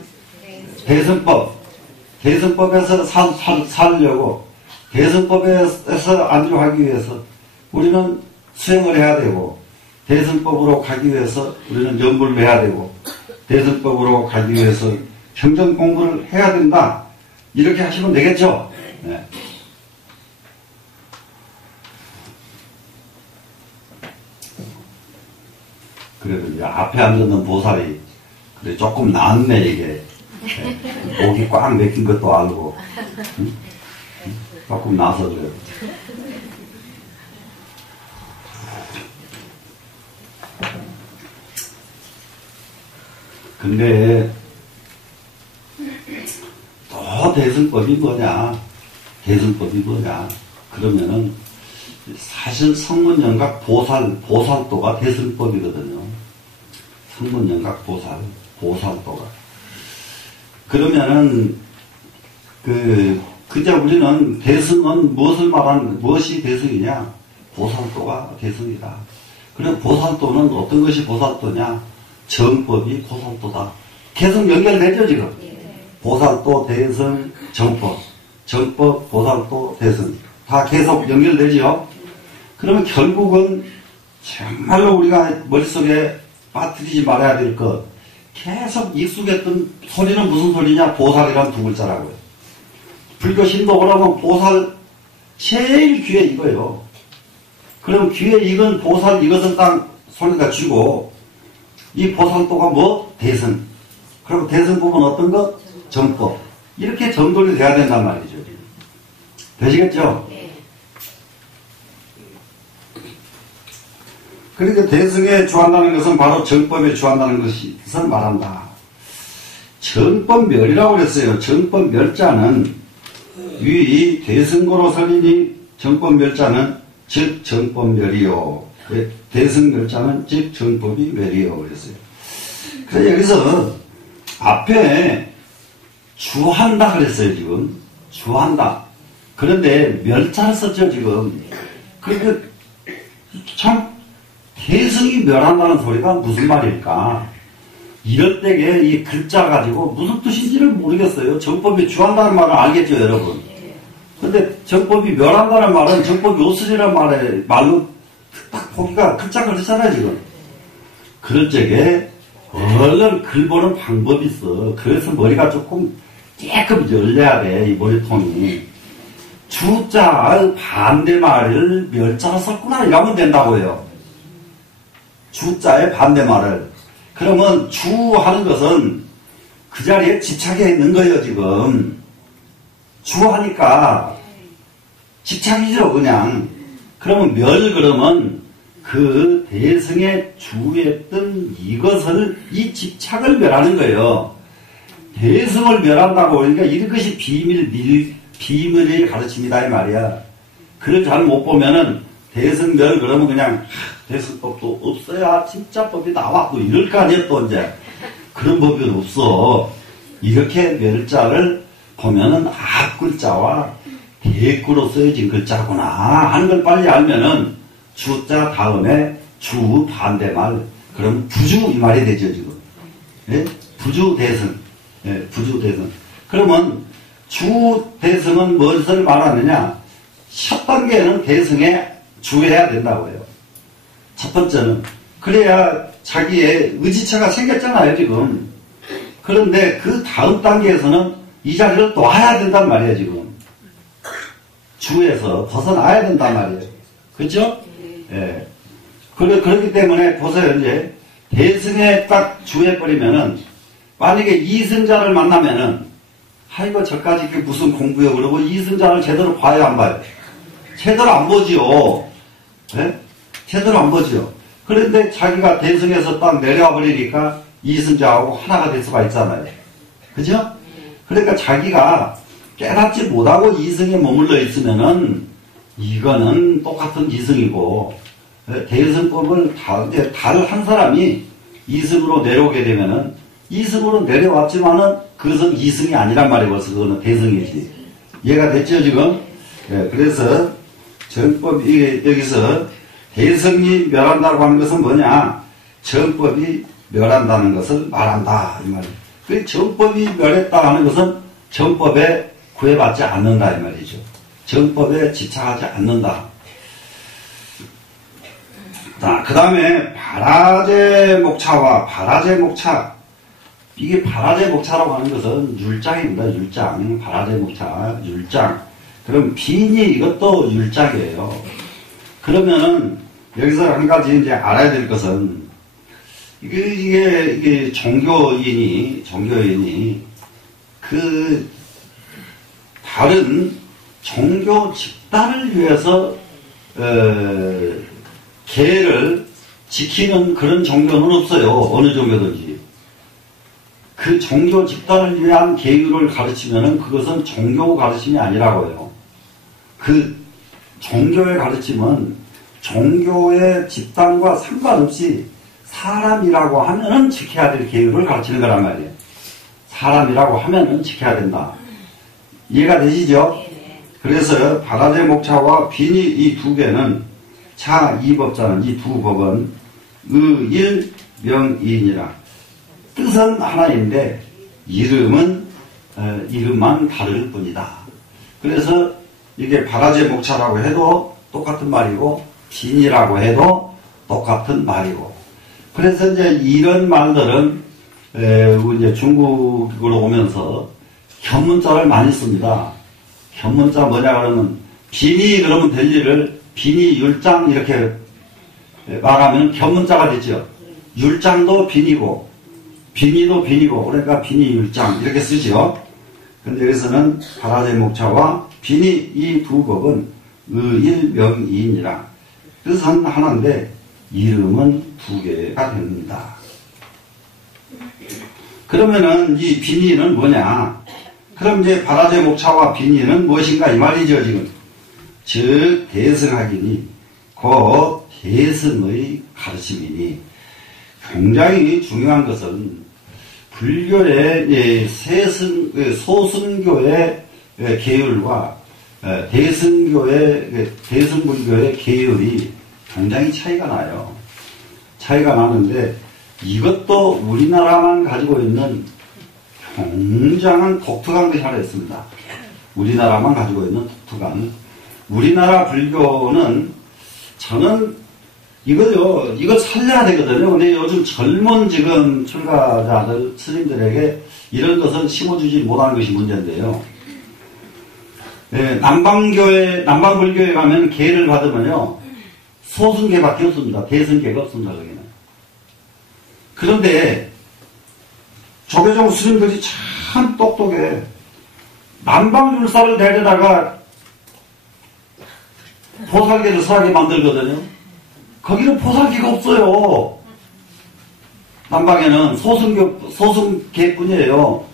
대승법에서 살려고 대승법에서 안주하기 위해서 우리는 수행을 해야 되고 대승법으로 가기 위해서 우리는 연불을 해야 되고 대승법으로 가기 위해서 평전 공부를 해야 된다. 이렇게 하시면 되겠죠? 네. 그래도 이제 앞에 앉았는 보살이 그래 조금 낫네 이게. 네. 목이 꽉 맥힌 것도 알고 응? 조금 나서 그래요. 근데 또 대승법이 뭐냐? 그러면은 사실 성문연각 보살도가 대승법이거든요. 성문연각 보살도가. 그러면은 그저 우리는 대승은 무엇이 대승이냐? 보살도가 대승이다. 그럼 보살도는 어떤 것이 보살도냐? 정법이 보살도다. 계속 연결되죠 지금. 보살도, 대승, 정법, 보살도, 대승 다 계속 연결되죠. 그러면 결국은 정말로 우리가 머릿속에 빠뜨리지 말아야 될 것, 계속 익숙했던 소리는 무슨 소리냐? 보살이란 두 글자라고요. 불교 신도고 나면 보살 제일 귀에 익어요. 그럼 귀에 익은 보살 이것은 딱 손에다 쥐고 이 보살도가 뭐? 대승. 그리고 대승법은 어떤 것? 정법. 이렇게 정돌이 돼야 된단 말이죠. 되시겠죠? 그러니까 대승에 주한다는 것은 바로 정법에 주한다는 것을 말한다. 정법멸이라고 그랬어요. 정법멸자는 대승고로 설리니 정법멸자는 즉 정법멸이요. 대승멸자는 즉 정법이 멸이요. 그랬어요. 그래서 여기서 앞에 주한다 그랬어요. 지금 주한다. 그런데 멸자를 썼죠. 지금. 그러니까 참 대승이 멸한다는 소리가 무슨 말일까? 이럴 때에 이 글자 가지고 무슨 뜻인지를 모르겠어요. 정법이 주한다는 말은 알겠죠, 여러분? 근데 정법이 멸한다는 말은 정법 요술이라는 말로 딱 보기가 글자가 그렇잖아요, 지금. 그럴 적에 얼른 글 보는 방법이 있어. 그래서 머리가 조금 조금 열려야 돼, 이 머리통이. 주자 반대말을 멸자로 썼구나 이러면 된다고요. 주자의 반대말을. 그러면 주하는 것은 그 자리에 집착해 있는 거예요, 지금. 주하니까 집착이죠, 그냥. 그러면 그러면 그 대승의 주했던 이것을, 이 집착을 멸하는 거예요. 대승을 멸한다고 그러니까 이것이 비밀의 가르침이다, 이 말이야. 그걸 잘 못 보면은 대승멸 그러면 그냥 대승법도 없어야 진짜 법이 나와 또 이럴 거 아니에요. 또 이제 그런 법이 없어. 이렇게 멸자를 보면은 앞글자와 대구로 쓰여진 글자구나 하는 걸 빨리 알면은 주자 다음에 주 반대말 그럼 부주 이 말이 되죠 지금. 예? 부주 대승. 예, 부주 대승. 그러면 주 대승은 무엇을 말하느냐? 첫 단계는 대승에 주해야 된다고 해요. 첫 번째는. 그래야 자기의 의지처가 생겼잖아요, 지금. 그런데 그 다음 단계에서는 이 자리를 놔야 된단 말이에요, 지금. 주에서 벗어나야 된단 말이에요. 그렇죠? 예. 그렇기 때문에 보세요, 이제. 대승에 딱 주해버리면은, 만약에 이승자를 만나면은, 아이고, 저까지 무슨 공부요? 그러고 이승자를 제대로 봐야 안 봐요. 제대로 안 보지요. 네? 제대로 안 보지요. 그런데 자기가 대승에서 딱 내려와 버리니까 이승자하고 하나가 될 수가 있잖아요. 그죠? 그러니까 자기가 깨닫지 못하고 이승에 머물러 있으면은 이거는 똑같은 이승이고 대승법을 달 한 사람이 이승으로 내려오게 되면은 이승으로 내려왔지만은 그것은 이승이 아니란 말이고 그거는 대승이지. 이해가 됐죠 지금? 네, 그래서 정법이 여기서 대승이 멸한다고 하는 것은 뭐냐? 정법이 멸한다는 것을 말한다 이 말이에요. 그 정법이 멸했다 하는 것은 정법에 구애받지 않는다 이 말이죠. 정법에 집착하지 않는다. 자, 그 다음에 바라제 목차와 바라제 목차. 이게 바라제 목차라고 하는 것은 율장입니다. 율장. 바라제 목차, 율장. 그럼 빈이 이것도 율장이에요. 그러면은 여기서 한 가지 이제 알아야 될 것은 이게 종교인이 그 다른 종교 집단을 위해서 계를 지키는 그런 종교는 없어요. 어느 종교든지. 그 종교 집단을 위한 계율을 가르치면은 그것은 종교 가르침이 아니라고 해요. 그 종교의 가르침은 종교의 집단과 상관없이 사람이라고 하면은 지켜야 될 계율을 가르치는 거란 말이에요. 사람이라고 하면은 지켜야 된다. 이해가 되시죠? 그래서 바라제 목차와 빈이 이 두 개는 차 이법자는 이 두 법은 의, 명, 이인이라. 뜻은 하나인데 이름만 다를 뿐이다. 그래서 이게 바라제 목차라고 해도 똑같은 말이고 빈이라고 해도 똑같은 말이고. 그래서 이제 이런 말들은 이제 중국으로 오면서 견문자를 많이 씁니다. 견문자 뭐냐 그러면 빈이 그러면 될 일을 빈이 율장 이렇게 말하면 견문자가 되죠. 율장도 빈이고 빈이도 빈이고 그러니까 빈이 율장 이렇게 쓰죠. 근데 여기서는 바라제 목차와 빈이 이 두 법은 의일명이인이라. 뜻은 하나인데 이름은 두 개가 됩니다. 그러면은 이 빈이는 뭐냐? 그럼 이제 바라제 목차와 빈이는 무엇인가 이 말이죠 지금. 즉 대승하기니 곧 대승의 가르침이니. 굉장히 중요한 것은 불교의 소승교의 계율과 대승불교의 계율이 굉장히 차이가 나요. 차이가 나는데 이것도 우리나라만 가지고 있는 굉장한 독특한 것이 하나 있습니다. 우리나라만 가지고 있는 독특한. 우리나라 불교는 저는 이거 살려야 되거든요. 근데 요즘 젊은 지금 출가자들, 스님들에게 이런 것은 심어주지 못하는 것이 문제인데요. 네, 남방불교에 가면 계를 받으면요. 소승계밖에 없습니다. 대승계가 없습니다, 거기는. 그런데 조계종 스님들이 참 똑똑해. 남방율사를 데려다가 보살계를 서하게 만들거든요. 거기는 보살계가 없어요. 남방에는 소승계뿐이에요.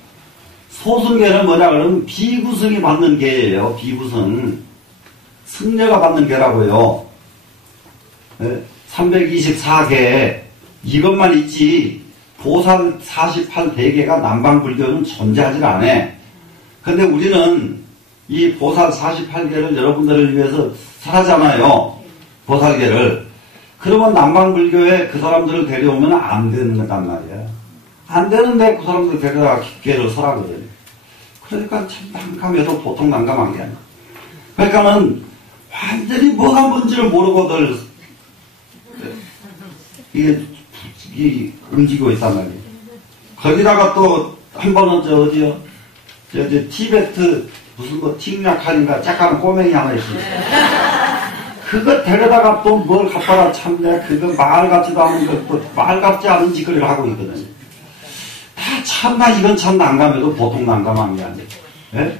소승계는 뭐냐 그러면 비구승이 받는 계예요. 비구승. 승려가 받는 계라고요. 324계. 이것만 있지 보살 48대계가 남방불교는 존재하지 않아. 근데 우리는 이 보살 48계를 여러분들을 위해서 살아잖아요. 보살계를. 그러면 남방불교에 그 사람들을 데려오면 안 되는 거단 말이야. 안 되는데 그 사람들 데려다가 계를 설하거든요. 그러니까 참 난감해도 보통 난감한 게 아니야. 그러니까는 완전히 뭐가 뭔지를 모르고들 이게 움직이고 있단 말이에요. 거기다가 또 한 번은 어디요? 저 티베트 무슨 뭐 틱략한인가 짝가는 꼬맹이 하나 있어요. 그거 데려다가 또 뭘 갖다가 참내 그거 말 같지도 않은 말 같지 않은 짓거리를 하고 있거든요. 다 참나 이건 참 난감해도 보통 난감한 게 아니에요. 예?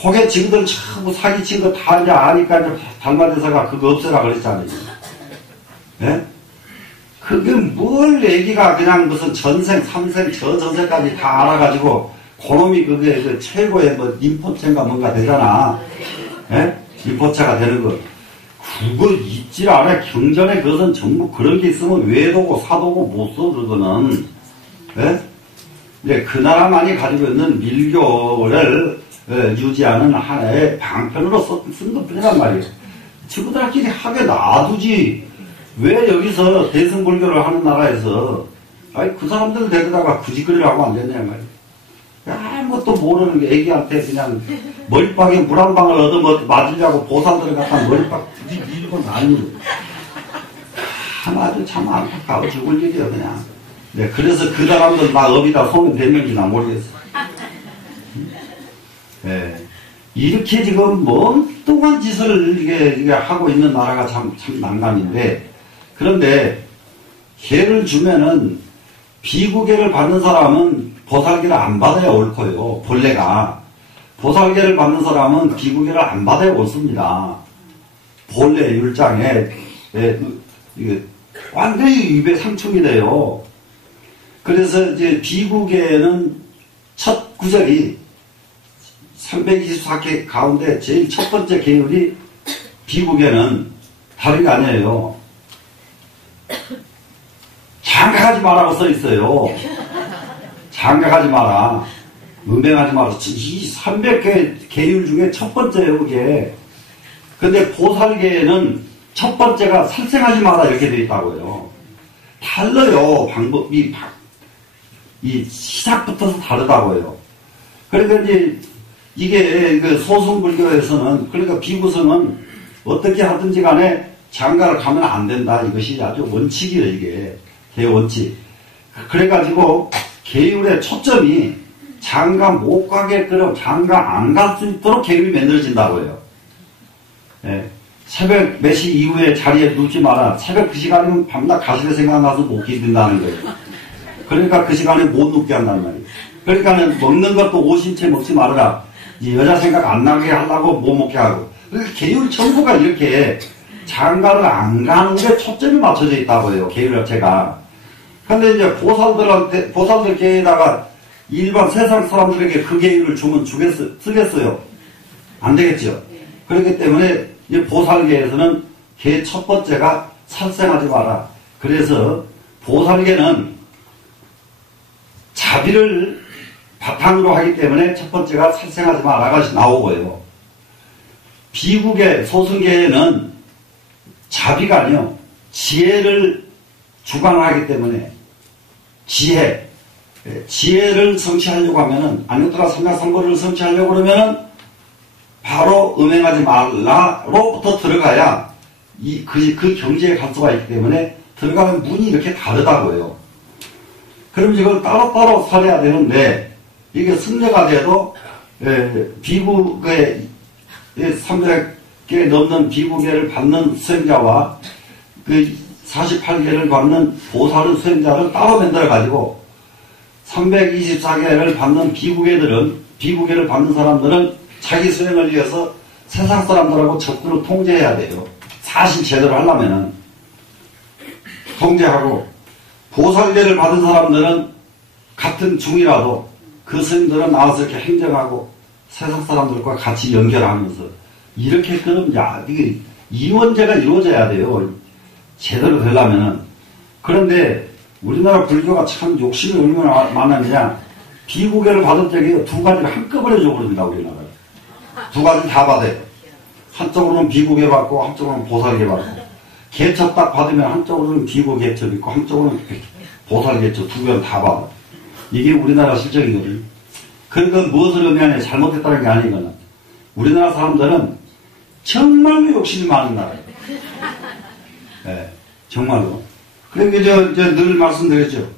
그게 지금들 참 사기친 거 다 이제 아니까 이제 달마대사가 그거 없애라 그랬잖아요. 예? 그게 뭘 얘기가 그냥 무슨 전생, 삼생, 저전생까지 다 알아가지고 그놈이 그게 그 최고의 뭐 인포체인가 뭔가 되잖아. 예? 인포체가 되는 거. 그거 있질 않아. 경전에 그것은 전부 그런 게 있으면 외도고 사도고 못 써, 그거는. 예? 이제 그 나라만이 가지고 있는 밀교를 유지하는 하나의 방편으로 쓴 것 뿐이란 말이에요. 친구들끼리 하게 놔두지. 왜 여기서 대승불교를 하는 나라에서 아니 그 사람들 데려다가 굳이거리를 하고 안 되냐 말이에요. 아무것도 모르는 게 애기한테 그냥 머리박에 물 한 방울 얻어 맞으려고 보살들을 갖다 머리박 굳이 밀고 다니는 아주 참 안타까워 죽을 일이야 그냥. 네, 그래서 그 사람들 막 어디다 소문 됐는지나 모르겠어. 네. 이렇게 지금 멍뚱한 짓을 이게 하고 있는 나라가 참 난감인데, 그런데 개를 주면은 비구개를 받는 사람은 보살개를 안 받아야 옳고요. 본래가 보살개를 받는 사람은 비구개를 안 받아야 옳습니다. 본래 율장에 이게 완전히 위배상충이 돼요. 그래서 이제 비구개는 첫 구절이 324개 가운데 제일 첫 번째 계율이 비구개는 다른 게 아니에요. 장가가지 마라고 써 있어요. 장가가지 마라. 음행하지 마라. 이 300개 계율 중에 첫 번째예요, 그게. 근데 보살계에는 첫 번째가 살생하지 마라 이렇게 되어 있다고요. 달라요. 방법이 이 시작부터서 다르다고요. 그러니까 이제 이게 그 소승불교에서는 그러니까 비구성은 어떻게 하든지 간에 장가를 가면 안 된다. 이것이 아주 원칙이에요, 이게. 대원칙. 그래가지고 계율의 초점이 장가 못 가게끔 장가 안 갈 수 있도록 계율이 만들어진다고요. 예. 새벽 몇 시 이후에 자리에 눕지 마라. 새벽 그 시간이면 밤낮 가시게 생각나서 못 기든다는 거예요. 그러니까 그 시간에 못 눕게 한단 말이에요. 그러니까는 먹는 것도 오신채 먹지 말아라. 여자 생각 안 나게 하려고 못 먹게 하고. 그러니까 계율 전부가 이렇게 장가를 안 가는 게 초점이 맞춰져 있다고요. 계율 자체가. 근데 이제 보살들께다가 일반 세상 사람들에게 그 계율을 주면 쓰겠어요? 안 되겠죠. 그렇기 때문에 이 보살계에서는 계 첫 번째가 살생하지 마라. 그래서 보살계는 자비를 바탕으로 하기 때문에 첫 번째가 살생하지 마라가 나오고요. 비구계, 소승계에는 자비가 아니요. 지혜를 주관하기 때문에 지혜를 성취하려고 하면은, 아니더라 삼야삼보를 성취하려고 그러면은 바로 음행하지 말라로부터 들어가야 그 경지에 갈 수가 있기 때문에 들어가는 문이 이렇게 다르다고요. 그럼 이걸 따로따로 살아야 되는데, 이게 승려가 돼도 비구계 300개 넘는 비구계를 받는 수행자와 그 48개를 받는 보살 수행자를 따로 만들어가지고 324개를 받는 비구계를 받는 사람들은 자기 수행을 위해서 세상 사람들하고 적극으로 통제해야 돼요. 사실 제대로 하려면은 통제하고, 보살계를 받은 사람들은 같은 중이라도 그 스님들은 나와서 이렇게 행정하고 세상 사람들과 같이 연결하면서 이렇게 그럼 이게 이원제가 이루어져야 돼요. 제대로 되려면은. 그런데 우리나라 불교가 참 욕심이 얼마나 많았느냐. 비구계를 받을 적에 두 가지를 한꺼번에 줘버립니다, 우리나라. 두 가지 다 받아요. 한쪽으로는 비구계 받고 한쪽으로는 보살계 받고. 개첩 딱 받으면 한쪽으로는 비구 개첩 있고 한쪽으로는 보살 개첩 두 개를 다 받아. 이게 우리나라 실정이거든요. 그러니까 무엇을 의미하냐, 잘못했다는 게 아니거든. 우리나라 사람들은 정말로 욕심이 많은 나라예요. 네, 정말로. 그러니까 늘 말씀드렸죠.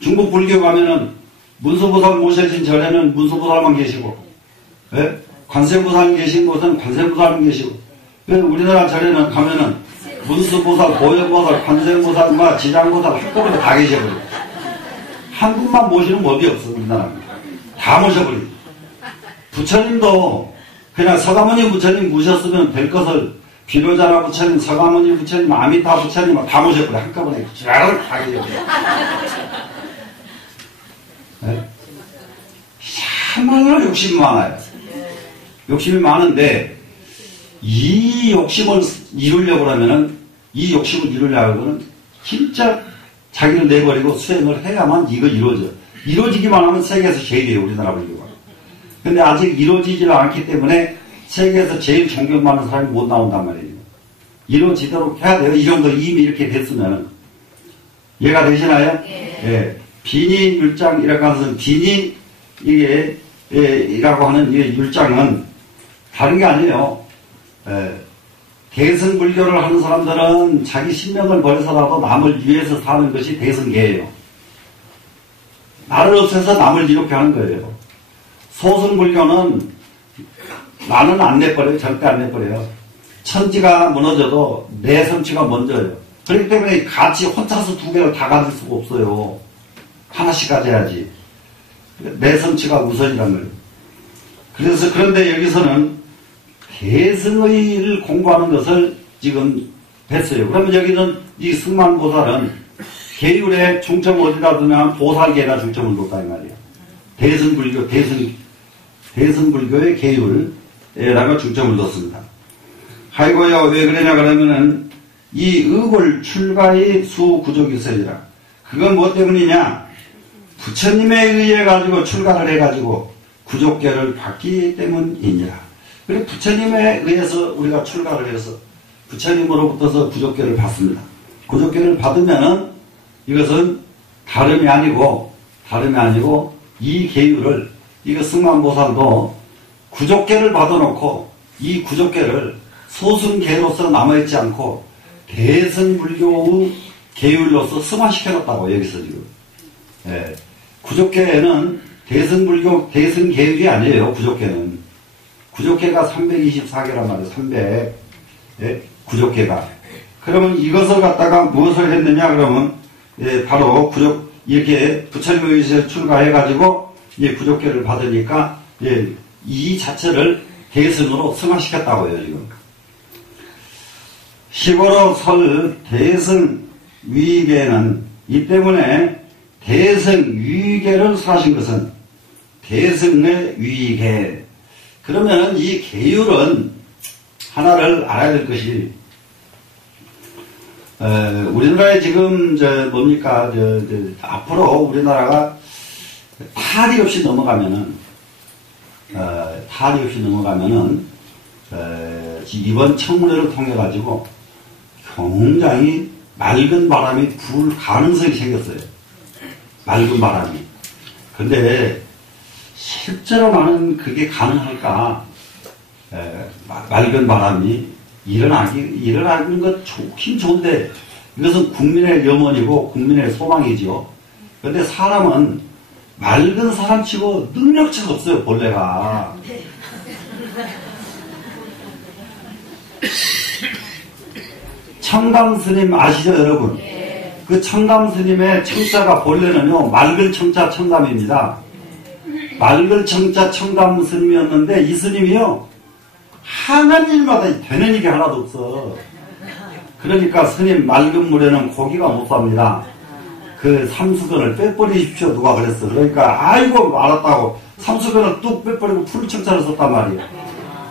중국 불교 가면은 문수보살 모셔진 절에는 문수보살만 계시고, 네? 관세음보살 계신 곳은 관세음보살만 계시고, 우리나라 절에는 가면은 문수보살, 보현보살, 관세음보살, 지장보살 한꺼번에 다 계셔버려요. 한 분만 모시는 법이 없어, 우리나라는. 다 모셔버려요. 부처님도 그냥 서가모니 부처님 모셨으면 될 것을 비로자나 부처님, 서가모니 부처님, 아미타 부처님 다 모셔버려. 한꺼번에 쫙 다 계셔버려요. 네? 참말로 욕심이 많아요. 욕심이 많은데, 이 욕심을 이루려고 하면은, 이 욕심을 이루려고는 진짜 자기를 내버리고 수행을 해야만 이거 이루어져. 이루어지기만 하면 세계에서 제일이에요, 우리나라 불교가. 근데 아직 이루어지질 않기 때문에 세계에서 제일 존경받는 사람이 못 나온단 말이에요. 이루어지도록 해야 돼요. 이 정도 이미 이렇게 됐으면은. 이해가 되시나요? 예. 비니 율장이라고 하는 비니, 이라고 하는 이 율장은 다른 게 아니에요. 대승불교를 하는 사람들은 자기 신명을 버려서라도 남을 위해서 사는 것이 대승계예요. 나를 없애서 남을 이롭게 하는 거예요. 소승불교는 나는 안 내버려요. 절대 안 내버려요. 천지가 무너져도 내 성취가 먼저예요. 그렇기 때문에 같이 혼자서 두 개를 다 가질 수가 없어요. 하나씩 가져야지. 내 성취가 우선이란 거예요. 그래서 그런데 여기서는 대승의를 공부하는 것을 지금 했어요. 그러면 여기는 이 승만보살은 계율의 중점을 어디다 두면 보살계가 중점을 뒀다 이 말이에요. 대승불교, 대승불교의 계율에다가 중점을 뒀습니다. 아이고야, 왜 그러냐 그러면은 이 의불 출가의 수구족이설이라. 그건 뭐 때문이냐? 부처님에 의해 가지고 출가를 해가지고 구족계를 받기 때문이니라. 그리고 부처님에 의해서 우리가 출가를 해서 부처님으로부터서 구족계를 받습니다. 구족계를 받으면은 이것은 다름이 아니고 이 계율을, 이거 승만보살도 구족계를 받아놓고 이 구족계를 소승계로서 남아있지 않고 대승불교의 계율로서 승화시켜놨다고 여기서 지금. 예. 구족계는 대승불교, 대승계율이 아니에요. 구족계가 324개란 말이에요. 300. 예? 구족계가. 그러면 이것을 갖다가 무엇을 했느냐 그러면 바로 이렇게 부처님에 의해서 출가해가지고 구족계를 받으니까 이 자체를 대승으로 승화시켰다고요, 지금. 시고로 설 대승 위계는 이 때문에 대승 위계를 설하신 것은 대승의 위계. 그러면 이 계율은 하나를 알아야 될 것이, 우리나라에 지금, 뭡니까, 앞으로 우리나라가 탈이 없이 넘어가면은, 이번 청문회를 통해가지고 굉장히 맑은 바람이 불 가능성이 생겼어요. 맑은 바람이. 근데 실제로 나는 그게 가능할까? 맑은 바람이 일어나는 것 좋긴 좋은데 이것은 국민의 염원이고 국민의 소망이지요. 그런데 사람은 맑은 사람치고 능력치가 없어요, 본래가. 청담 스님 아시죠, 여러분? 그 청담 스님의 청자가 본래는요, 맑을 청자 청담입니다. 맑을 청자 청담 스님이었는데, 이 스님이요, 하는 일마다 되는 일이 하나도 없어. 그러니까 스님 맑은 물에는 고기가 못 삽니다. 그 삼수건을 빼버리십시오, 누가 그랬어. 그러니까, 아이고, 알았다고. 삼수건을 뚝 빼버리고 푸른 청자를 썼단 말이에요.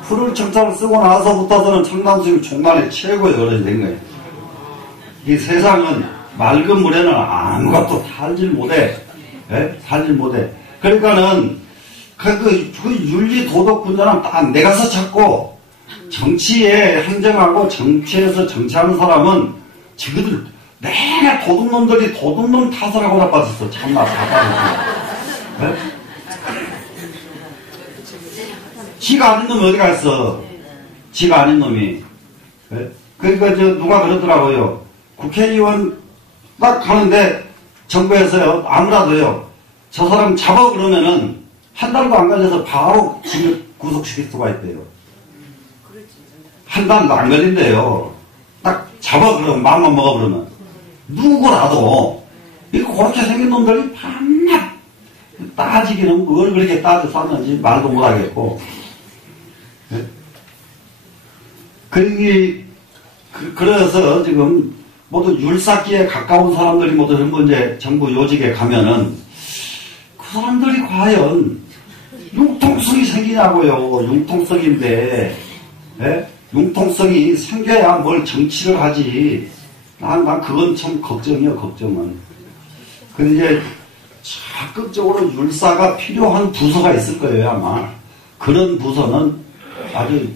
푸른 청자를 쓰고 나서부터서는 청담 스님 종단의 최고의 어른이 된 거예요. 이 세상은 맑은 물에는 아무것도 살질 못해. 예? 살질 못해. 그러니까는, 그 윤리 도덕 분야는 딱 내가서 찾고, 정치에 행정하고 정치에서 정치하는 사람은 지그들 내가 도둑놈들이 도둑놈 탓을 하고 나빠졌어. 참나 답답해. 지가 아닌 놈이 어디 갔어? 지가 아닌 놈이. 네? 그러니까 누가 그러더라고요. 국회의원 딱 하는데 정부에서요 아무라도요 저 사람 잡아 그러면은 한 달도 안 걸려서 바로 징역 구속시킬 수가 있대요. 한 달도 안 걸린대요. 딱 잡아 그러면 마음만 먹어 그러면 누구라도 이거 그렇게 생긴 놈들이 밤낮 따지기는 뭘 그렇게 따져 쌌는지 말도 못하겠고. 네? 그래서 지금 모두 율삭기에 가까운 사람들이 모두 전부 이제 정부 요직에 가면은 그 사람들이 과연 융통성이 생기냐고요. 융통성인데, 예? 융통성이 생겨야 뭘 정치를 하지. 난 그건 참 걱정이요, 걱정은. 근데 이제 적극적으로 율사가 필요한 부서가 있을 거예요, 아마. 그런 부서는 아주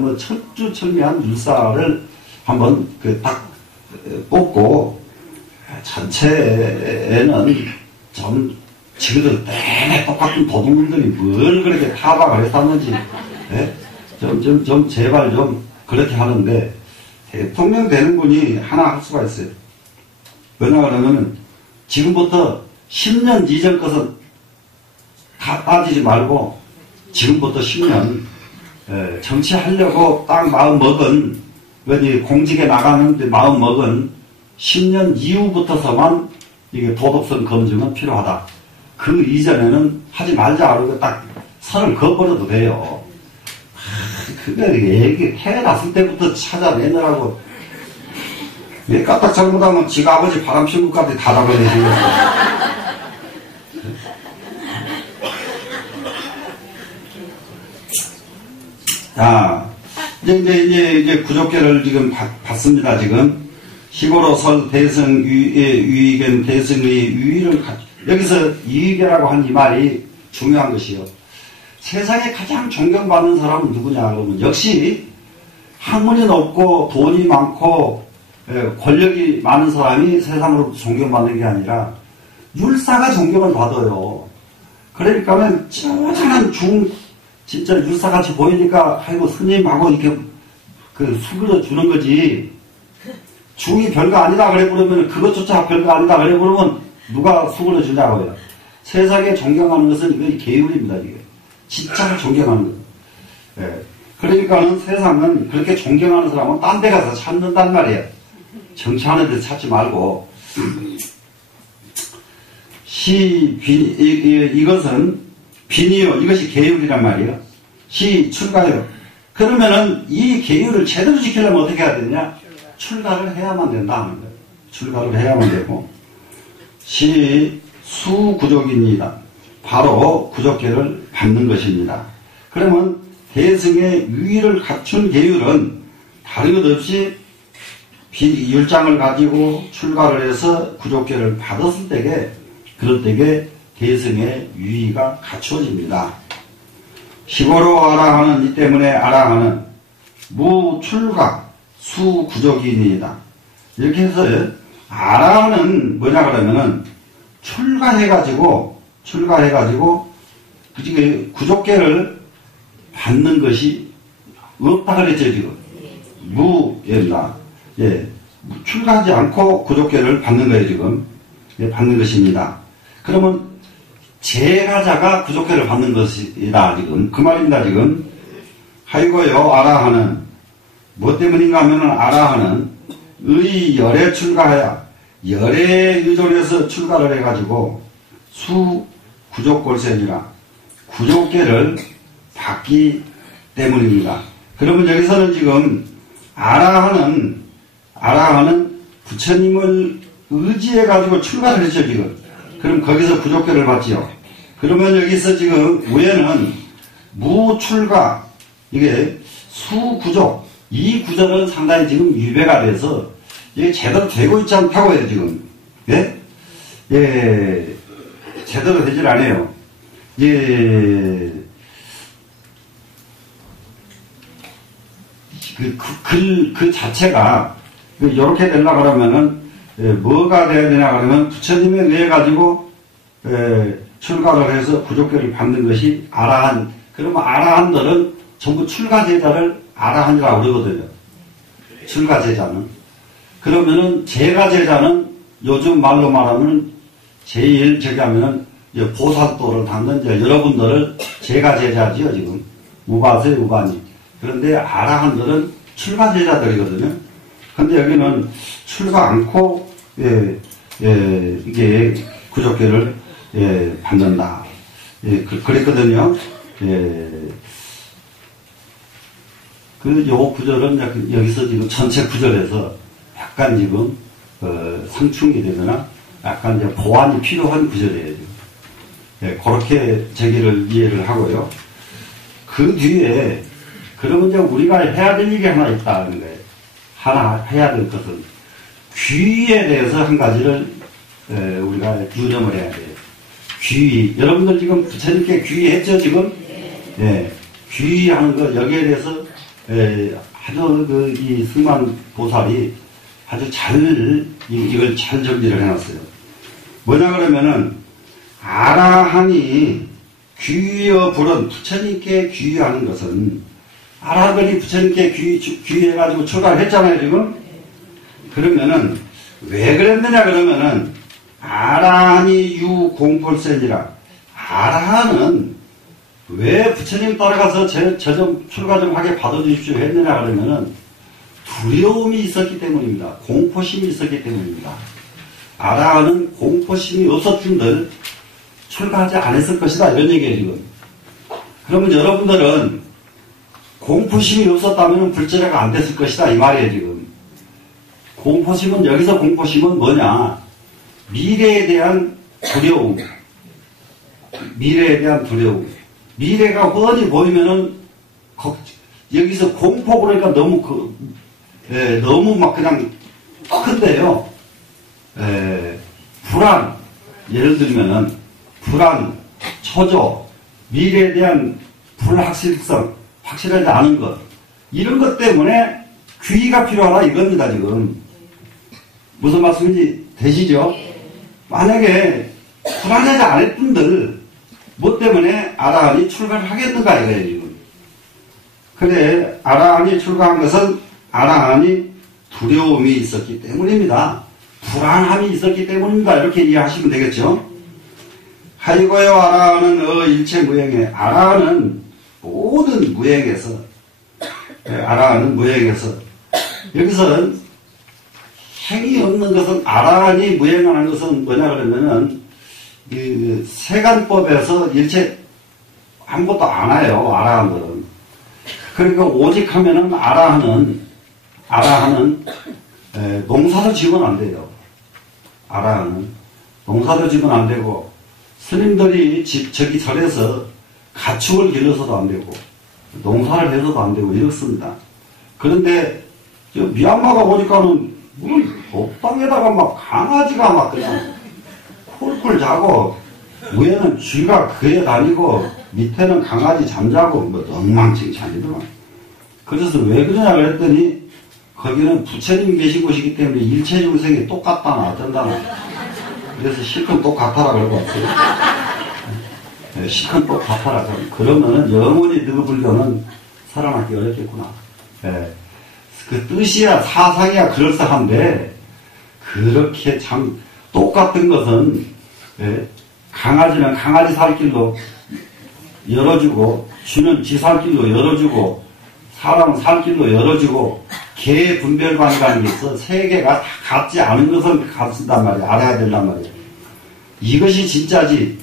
뭐 철두철미한 율사를 한번 딱 뽑고, 전체에는 좀 지그들 내내 똑같은 도둑놈들이 뭘 그렇게 타박을 했었는지, 예? 좀 제발 좀 그렇게 하는데, 대통령 되는 분이 하나 할 수가 있어요. 왜냐 그러면 지금부터 10년 이전 것은 다 따지지 말고 지금부터 10년 정치하려고 딱 마음 먹은 공직에 나가는데 마음 먹은 10년 이후부터서만 이게 도덕성 검증은 필요하다. 그 이전에는 하지 말자 그러고 딱 선을 그어버려도 돼요. 그게 얘기해놨을 때부터 찾아내느라고. 얘 까딱 잘못하면 지가 아버지 바람신구까지 다 잡아내시겠어. 자, 이제 구족계를 지금 봤습니다, 지금. 시고로 설 대성 유의견 대성의 유의를 여기서 유의견이라고 한 이 말이 중요한 것이요. 세상에 가장 존경받는 사람은 누구냐 그러면 역시 학문이 높고 돈이 많고 권력이 많은 사람이 세상으로 존경받는 게 아니라 율사가 존경을 받아요. 그러니까는 쪼잔한 진짜 율사같이 보이니까 아이고 스님하고 이렇게 수그려 주는 거지. 중이 별거 아니다 그래 그러면 그것조차 별거 아니다 그래 그러면 누가 수그려 주냐고요. 세상에 존경하는 것은 이거 계율입니다. 이게. 진짜 존경하는 거예요. 예. 그러니까는 세상은 그렇게 존경하는 사람은 딴 데 가서 찾는단 말이에요. 정치하는 데 찾지 말고. 이것은 빈이요. 이것이 계율이란 말이에요. 출가요. 그러면은 이 계율을 제대로 지키려면 어떻게 해야 되냐? 출가를 해야만 된다 하는 거예요. 출가를 해야만 되고. 수구족입니다. 바로 구족계를 받는 것입니다. 그러면 대승의 유의를 갖춘 계율은 다른 것 없이 율장을 가지고 출가를 해서 구족계를 받았을 때에 그럴 때에 대승의 유의가 갖추어집니다. 시고로 아라하는 이 때문에 아라하는 무출가 수구족이니이다. 이렇게 해서 아라하는 뭐냐 그러면은 출가해가지고 구족계를 받는 것이 없다 그랬죠 지금. 무예입니다. 예, 출가하지 않고 구족계를 받는 거예요 지금. 예, 받는 것입니다. 그러면 제가자가 구족계를 받는 것이다 지금. 그 말입니다 지금. 하이고요 아라하는 뭐 때문인가 하면은 아라하는 의 열에 출가해야 열에 의존해서 출가를 해가지고 수 구족골센이라 구족계를 받기 때문입니다. 그러면 여기서는 지금 아라한은 부처님을 의지해가지고 출가를 했죠, 지금. 그럼 거기서 구족계를 받지요. 그러면 여기서 지금 위에는 무출가, 이게 수구족, 이 구절은 상당히 지금 위배가 돼서 이게 제대로 되고 있지 않다고 해요, 지금. 예? 예, 제대로 되질 않아요. 예, 그 자체가, 이렇게 되려고 그러면은, 뭐가 돼야 되냐 그러면 부처님에 의해 가지고, 출가를 해서 구족계를 받는 것이 아라한. 그러면 아라한들은 전부 출가제자를 아라한이라고 그러거든요. 출가제자는. 그러면은 제가제자는 요즘 말로 말하면 제일 저기 하면은 보살도를 닦는 여러분들을 제가제자지요, 지금. 우바세, 우바니. 그런데 아라한들은 출가제자들이거든요. 근데 여기는 출가 않고, 이게 구족계를, 받는다. 그랬거든요. 요 구절은 여기서 지금 전체 구절에서 약간 지금, 상충이 되거나 약간 이제 보완이 필요한 구절이에요. 그렇게 저기를 이해를 하고요. 그 뒤에, 그러면 이제 우리가 해야 될 일이 하나 있다는 거예요. 하나 해야 될 것은 귀에 대해서 한 가지를 우리가 유념을 해야 돼요. 귀. 여러분들 지금 부처님께 귀했죠, 지금? 예. 귀하는 거, 여기에 대해서 아주 이 승만 보살이 아주 잘, 이걸 잘 정리를 해놨어요. 뭐냐 그러면은, 아라한이 귀여 불은 부처님께 귀하는 것은, 아라한이 부처님께 귀해가지고 출가를 했잖아요, 지금? 그러면은, 왜 그랬느냐 그러면은, 아라한이 유공폴센이라. 아라한은 왜 부처님 따라가서 저 좀 출가 좀 하게 받아주십시오 했느냐 그러면은, 두려움이 있었기 때문입니다. 공포심이 있었기 때문입니다. 아라한은 공포심이 없었던들 출가하지 않았을 것이다, 이런 얘기예요, 지금. 그러면 여러분들은 공포심이 없었다면 불제례가 안 됐을 것이다, 이 말이에요, 지금. 공포심은, 여기서 공포심은 뭐냐? 미래에 대한 두려움. 미래에 대한 두려움. 미래가 뻔히 보이면은, 여기서 공포 그러니까 너무 너무 막 그냥 큰데요. 불안. 예를 들면은, 불안, 초조, 미래에 대한 불확실성, 확실하지 않은 것. 이런 것 때문에 귀가 필요하다 이겁니다, 지금. 무슨 말씀인지 되시죠? 만약에 불안하지 않았던들, 뭐 때문에 아라한이 출가를 하겠는가 이거예요, 지금. 그래, 아라한이 출가한 것은 아라한이 두려움이 있었기 때문입니다. 불안함이 있었기 때문입니다. 이렇게 이해하시면 되겠죠? 하이고요, 아라한은 일체 무행에, 아라한은 모든 무행에서, 아라한은 무행에서, 여기서는 행이 없는 것은, 아라한이 무행하는 것은 뭐냐 그러면은, 세간법에서 일체 아무것도 안 해요, 아라한들은. 그러니까 오직 하면은 아라한은 농사도 지으면 안 돼요. 아라한은 농사도 지으면 안 되고, 스님들이 저기 절에서 가축을 길러서도 안 되고, 농사를 해서도 안 되고, 이렇습니다. 그런데, 미얀마가 보니까는, 옥방에다가 막 강아지가 막 그냥 쿨쿨 자고, 위에는 쥐가 그에 다니고, 밑에는 강아지 잠자고, 뭐, 엉망진창이더만. 그래서 왜 그러냐 그랬더니, 거기는 부처님이 계신 곳이기 때문에 일체 중생이 똑같다나 어쩐다나. 그래서 실컷 똑같아라 그러고 왔어요. 실컷 똑같아라. 그러면은 영원히 너 불교는 살아남기 어렵겠구나. 그 뜻이야, 사상이야 그럴싸한데, 그렇게 참 똑같은 것은, 강아지는 강아지 살길로 열어주고, 쥐는 쥐 살길로 열어주고, 사람은 살길로 열어주고, 개 분별관이라는 게 있어. 세 개가 다 같지 않은 것은 같은단 말이야. 알아야 된단 말이야. 이것이 진짜지.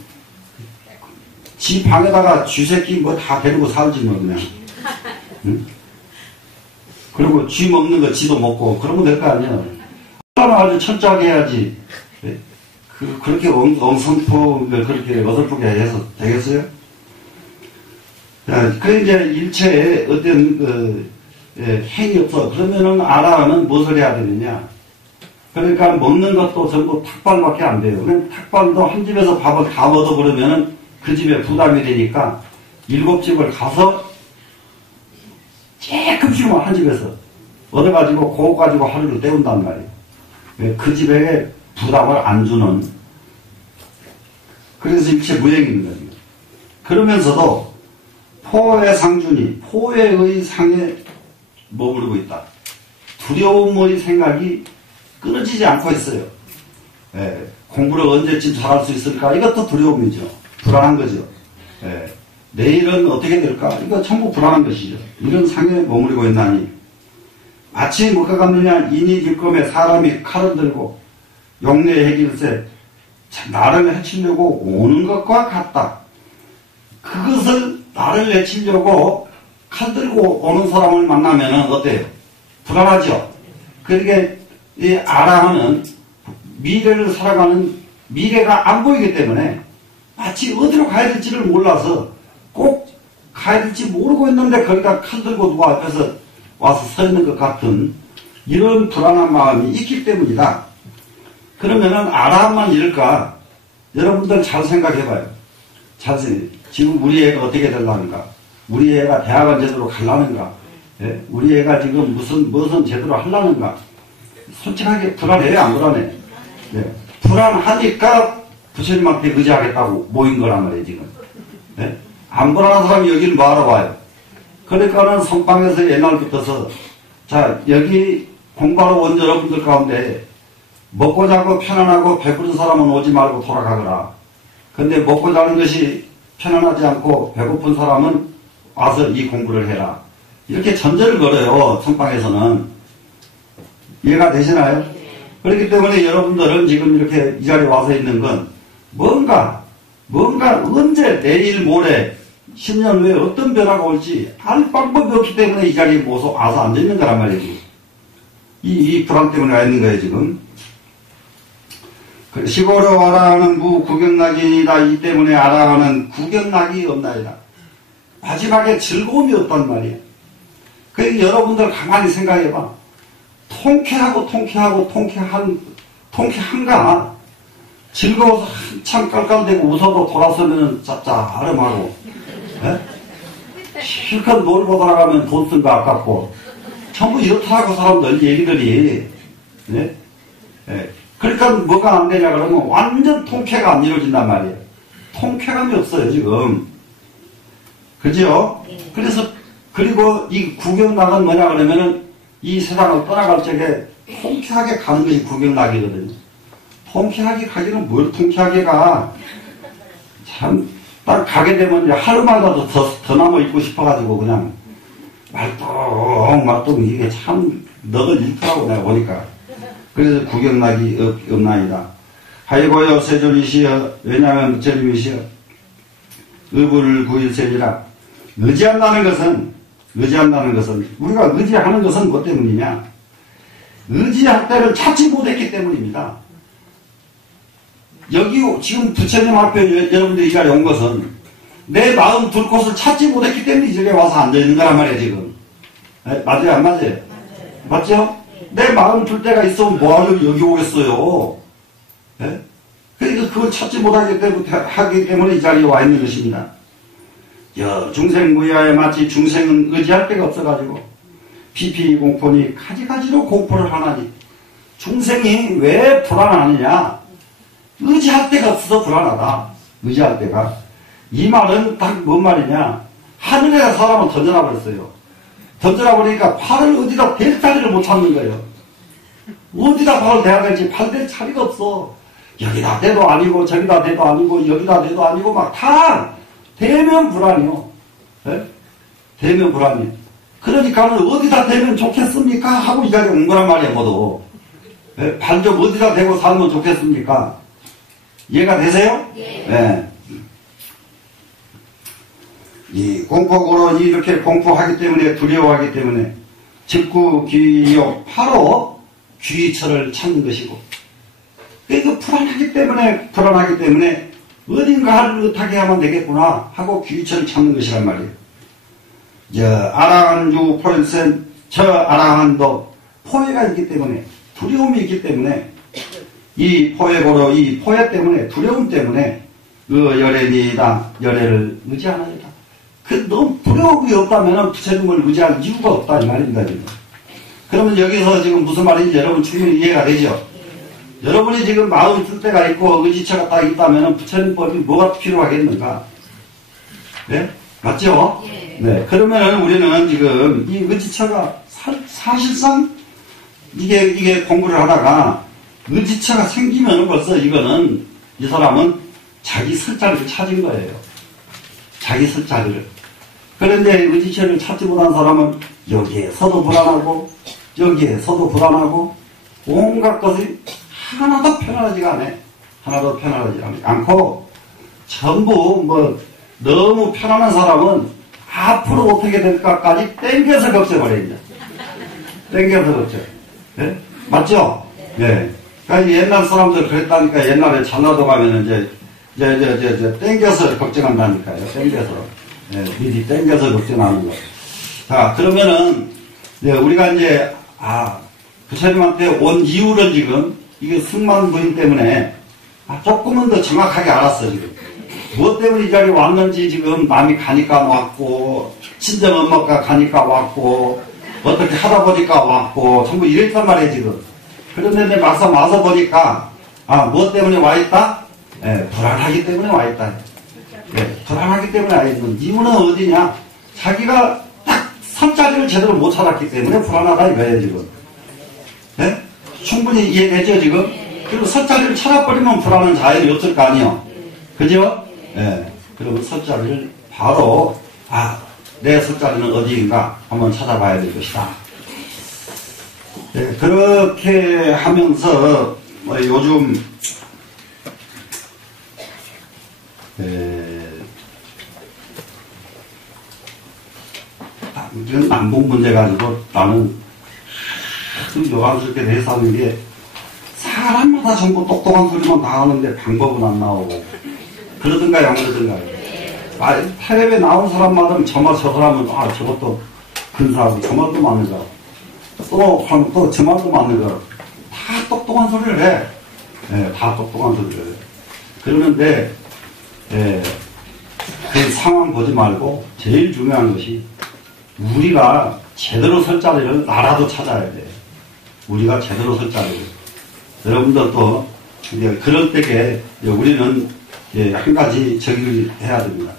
지 방에다가 쥐새끼 뭐 다 데리고 살지 뭐 그냥. 응? 그리고 쥐 먹는 거 지도 먹고 그러면 될 거 아니야. 아주 철저하게 해야지. 그렇게 엉성포를 그렇게 어설프게 해서 되겠어요? 그 이제 일체에 어떤 행위 없어. 그러면은 아라는 무엇을 해야 되느냐? 그러니까 먹는 것도 전부 탁발밖에 안 돼요. 그냥 탁발도 한 집에서 밥을 다 얻어 그러면은 그 집에 부담이 되니까 7집을 가서 조금씩만 한 집에서 얻어가지고 그거 가지고 하루를 때운단 말이에요. 그 집에 부담을 안 주는. 그래서 일체 무행입니다. 그러면서도 포의 상준이 포의 상에 머무르고 있다. 두려움의 생각이 끊어지지 않고 있어요. 공부를 언제쯤 잘할 수 있을까? 이것도 두려움이죠. 불안한 거죠. 내일은 어떻게 될까? 이거 전부 불안한 것이죠. 이런 상에 머무르고 있나니 마치 뭐가 같느냐? 인이 길검에 사람이 칼을 들고 용례의 해길세 나를 해치려고 오는 것과 같다. 그것을 나를 해치려고 칼 들고 오는 사람을 만나면 어때요? 불안하죠? 그러니까 이 아라하는 미래를 살아가는 미래가 안 보이기 때문에 마치 어디로 가야 될지를 몰라서 꼭 가야 될지 모르고 있는데 거기다 칼 들고 누가 앞에서 와서 서 있는 것 같은 이런 불안한 마음이 있기 때문이다. 그러면은 아라함만 이럴까? 여러분들 잘 생각해봐요. 지금 우리 애가 어떻게 되려는가? 우리 애가 대학원 제대로 가려는가? 우리 애가 지금 무슨 제대로 하려는가? 솔직하게 불안해요? 안 불안해? 불안하니까 부처님한테 의지하겠다고 모인 거란 말이에요, 지금. 안 불안한 사람이 여기를 뭐하러 와요? 그러니까는 선방에서 옛날부터서, 자, 여기 공부하러 온 여러분들 가운데 먹고 자고 편안하고 배부른 사람은 오지 말고 돌아가거라. 근데 먹고 자는 것이 편안하지 않고 배고픈 사람은 와서 이 공부를 해라. 이렇게 전제를 걸어요, 선방에서는. 이해가 되시나요? 그렇기 때문에 여러분들은 지금 이렇게 이 자리에 와서 있는 건 뭔가 언제 내일 모레 10년 후에 어떤 변화가 올지 알 방법이 없기 때문에 이 자리에 와서 앉아있는 거란 말이에요. 이 불안 때문에 와 있는 거예요, 지금. 시골에 와라하는 구경락이다. 이 때문에 아라하는 구경락이 없나이다. 마지막에 즐거움이 없단 말이에요. 그러니까 여러분들 가만히 생각해봐. 통쾌한가? 즐거워서 한참 깔깔대고 웃어도 돌아서면 짭짤하름하고, 실컷 놀고 돌아가면 돈 쓴 거 아깝고, 전부 이렇다고 사람들 얘기들이, 그러니까 뭐가 안 되냐 그러면 완전 통쾌가 안 이루어진단 말이에요. 통쾌감이 없어요, 지금. 그죠? 그래서, 그리고 이 구경락은 뭐냐 그러면은 이 세상을 떠나갈 적에 통쾌하게 가는 것이 구경락이거든요. 통쾌하게 가기는 뭘 통쾌하게 가. 참, 딱 가게 되면 하루마다 더 남아 있고 싶어가지고 그냥 말똥 이게 참 너를 잃더라고 내가 보니까. 그래서 구경락이 없나이다. 하이고여 세존이시여 왜냐하면 부처님이시여 의불 구일세리라. 의지한다는 것은 우리가 의지하는 것은 뭐 때문이냐? 의지할 때를 찾지 못했기 때문입니다. 여기 지금 부처님 앞에 여러분들이 이 자리에 온 것은 내 마음 둘 곳을 찾지 못했기 때문에 이 자리에 와서 앉아있는 거란 말이에요, 지금. 맞아요, 안 맞아요? 맞죠? 내 마음 둘 데가 있으면 뭐하러 여기 오겠어요? 그러니까 그걸 찾지 못하기 때문에 이 자리에 와 있는 것입니다. 중생무야에 마치 중생은 의지할 데가 없어가지고 피피공포니 가지가지로 공포를 하나니 중생이 왜 불안하느냐? 의지할 데가 없어서 불안하다. 의지할 데가. 이 말은 딱 뭔 말이냐? 하늘에 사람을 던져놔 버렸어요. 던져놔 버리니까 팔을 어디다 댈 자리를 못 찾는 거예요. 어디다 팔을 대야 될지 팔 댈 자리가 없어. 여기다 대도 아니고 저기다 대도 아니고 여기다 대도 아니고 막 다 대면 불안이요. 대면 불안이. 그러니까 어디다 대면 좋겠습니까? 하고 이 자리에 온 거란 말이야, 모두. 발 좀 어디다 대고 살면 좋겠습니까? 이해가 되세요? 네. 이 공포고로 이렇게 공포하기 때문에, 두려워하기 때문에 직구귀욕 바로 귀처를 찾는 것이고, 그 불안하기 때문에 어딘가를 어떻게 하면 되겠구나 하고 귀처를 찾는 것이란 말이에요. 아라한주 포일센 저 아라한도 포해가 있기 때문에, 두려움이 있기 때문에, 이 포해고로 이 포해 때문에, 두려움 때문에 열애니다 열애를 의지하나이다. 너무 두려움이 없다면 부처님을 의지할 이유가 없다 이 말입니다. 지금. 그러면 여기서 지금 무슨 말인지 여러분 충분히 이해가 되죠? 여러분이 지금 마음이 뜰 때가 있고 의지처가 딱 있다면 부처님법이 뭐가 필요하겠는가? 네? 맞죠? 네. 그러면 우리는 지금 이 의지처가 사실상 이게 공부를 하다가 의지처가 생기면 벌써 이거는 이 사람은 자기 설자리를 찾은 거예요. 자기 설자리를. 그런데 의지처를 찾지 못한 사람은 여기에서도 불안하고 여기에서도 불안하고 온갖 것이 하나도 편안하지가 않아. 하나도 편안하지 않고 전부 너무 편안한 사람은 앞으로 어떻게 될까까지 땡겨서 걱정을 해, 이제. 땡겨서 걱정. 네? 맞죠? 네. 그러니까 옛날 사람들 그랬다니까. 옛날에 전라도 가면은 이제 땡겨서 걱정한다니까요. 땡겨서. 네, 미리 땡겨서 걱정하는 거. 자, 그러면은, 네, 우리가 이제, 부처님한테 온 이유는 지금, 이게 승만 부인 때문에, 조금은 더 정확하게 알았어, 지금. 무엇 때문에 이 자리에 왔는지 지금 남이 가니까 왔고, 친정 엄마가 가니까 왔고, 어떻게 하다 보니까 왔고, 전부 이랬단 말이에요, 지금. 그런데 막상 와서 보니까, 무엇 때문에 와 있다? 네, 불안하기 때문에 와 있다. 네, 불안하기 때문에 와 있는 이유는 어디냐? 자기가 딱 선자리를 제대로 못 찾았기 때문에 불안하다 이거예요, 지금. 네? 충분히 이해되죠, 지금? 그리고 선자리를 찾아버리면 불안한 자연이 없을 거 아니에요. 그죠? 네. 그러면 선자리를 바로, 내 선자리는 어디인가 한번 찾아봐야 될 것이다. 네, 그렇게 하면서, 요즘, 이건 남북 문제 가지고 나는 아주 요란스럽게 대사하는 게 사람마다 전부 똑똑한 소리만 다 하는데 방법은 안 나오고 그러든가요 안 그러든가요. 텔레비에 나온 사람마다 저 사람은 저것도 근사하고 저 말도 맞는 거 또 저 말도 맞는 거 다 똑똑한 소리를 해. 네, 다 똑똑한 소리를 해. 그러는데 그 상황 보지 말고 제일 중요한 것이 우리가 제대로 설 자리를 나라도 찾아야 돼. 우리가 제대로 설 자리를. 여러분들도 이제 그럴 때에 우리는 한 가지 저기를 해야 됩니다.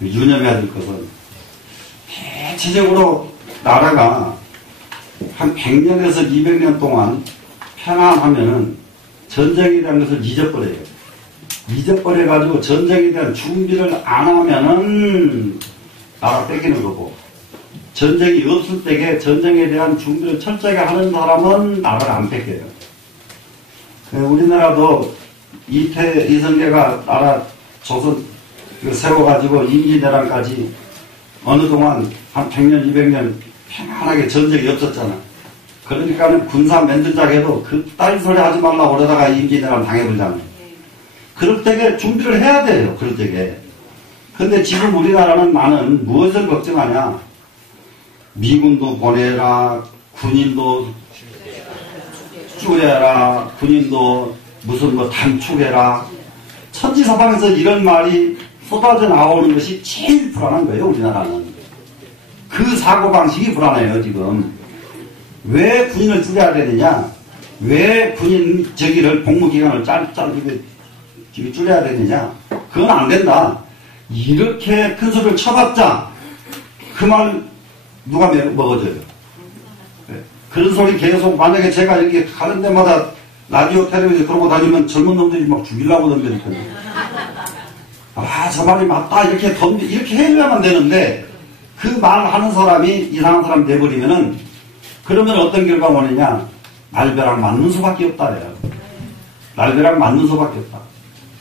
유념해야 될 것은 대체적으로 나라가 한 100년에서 200년 동안 평안하면은 전쟁에 대한 것을 잊어버려요. 잊어버려가지고 전쟁에 대한 준비를 안 하면은 나라 뺏기는 거고, 전쟁이 없을 때에 전쟁에 대한 준비를 철저하게 하는 사람은 나라를 안 뺏겨요. 우리나라도 이성계가 나라 조선 세워가지고 임진왜란까지 어느 동안 한 100년, 200년 편안하게 전쟁이 없었잖아. 그러니까는 군사 맨들작해도 그딴 소리 하지 말라고 그러다가 임진왜란 당해보잖아. 그럴 때에 준비를 해야 돼요. 그럴 때에. 근데 지금 우리나라는 나는 무엇을 걱정하냐? 미군도 보내라, 군인도 줄여라, 군인도 무슨 단축해라. 천지사방에서 이런 말이 쏟아져 나오는 것이 제일 불안한 거예요, 우리나라는. 그 사고방식이 불안해요, 지금. 왜 군인을 줄여야 되느냐? 왜 군인 복무기간을 짧게 줄여야 되느냐? 그건 안 된다. 이렇게 큰 소리를 쳐봤자 그 말 누가 먹어줘요? 그런 소리 계속 만약에 제가 이렇게 가는 데마다 라디오 텔레비전 그러고 다니면 젊은 놈들이 막 죽이려고 덤벼니까요. 저 말이 맞다 이렇게 해줘야만 되는데 그 말하는 사람이 이상한 사람 돼버리면은 그러면 어떤 결과가 오느냐? 날벼락 맞는 수밖에 없다. 날벼락 맞는 수밖에 없다.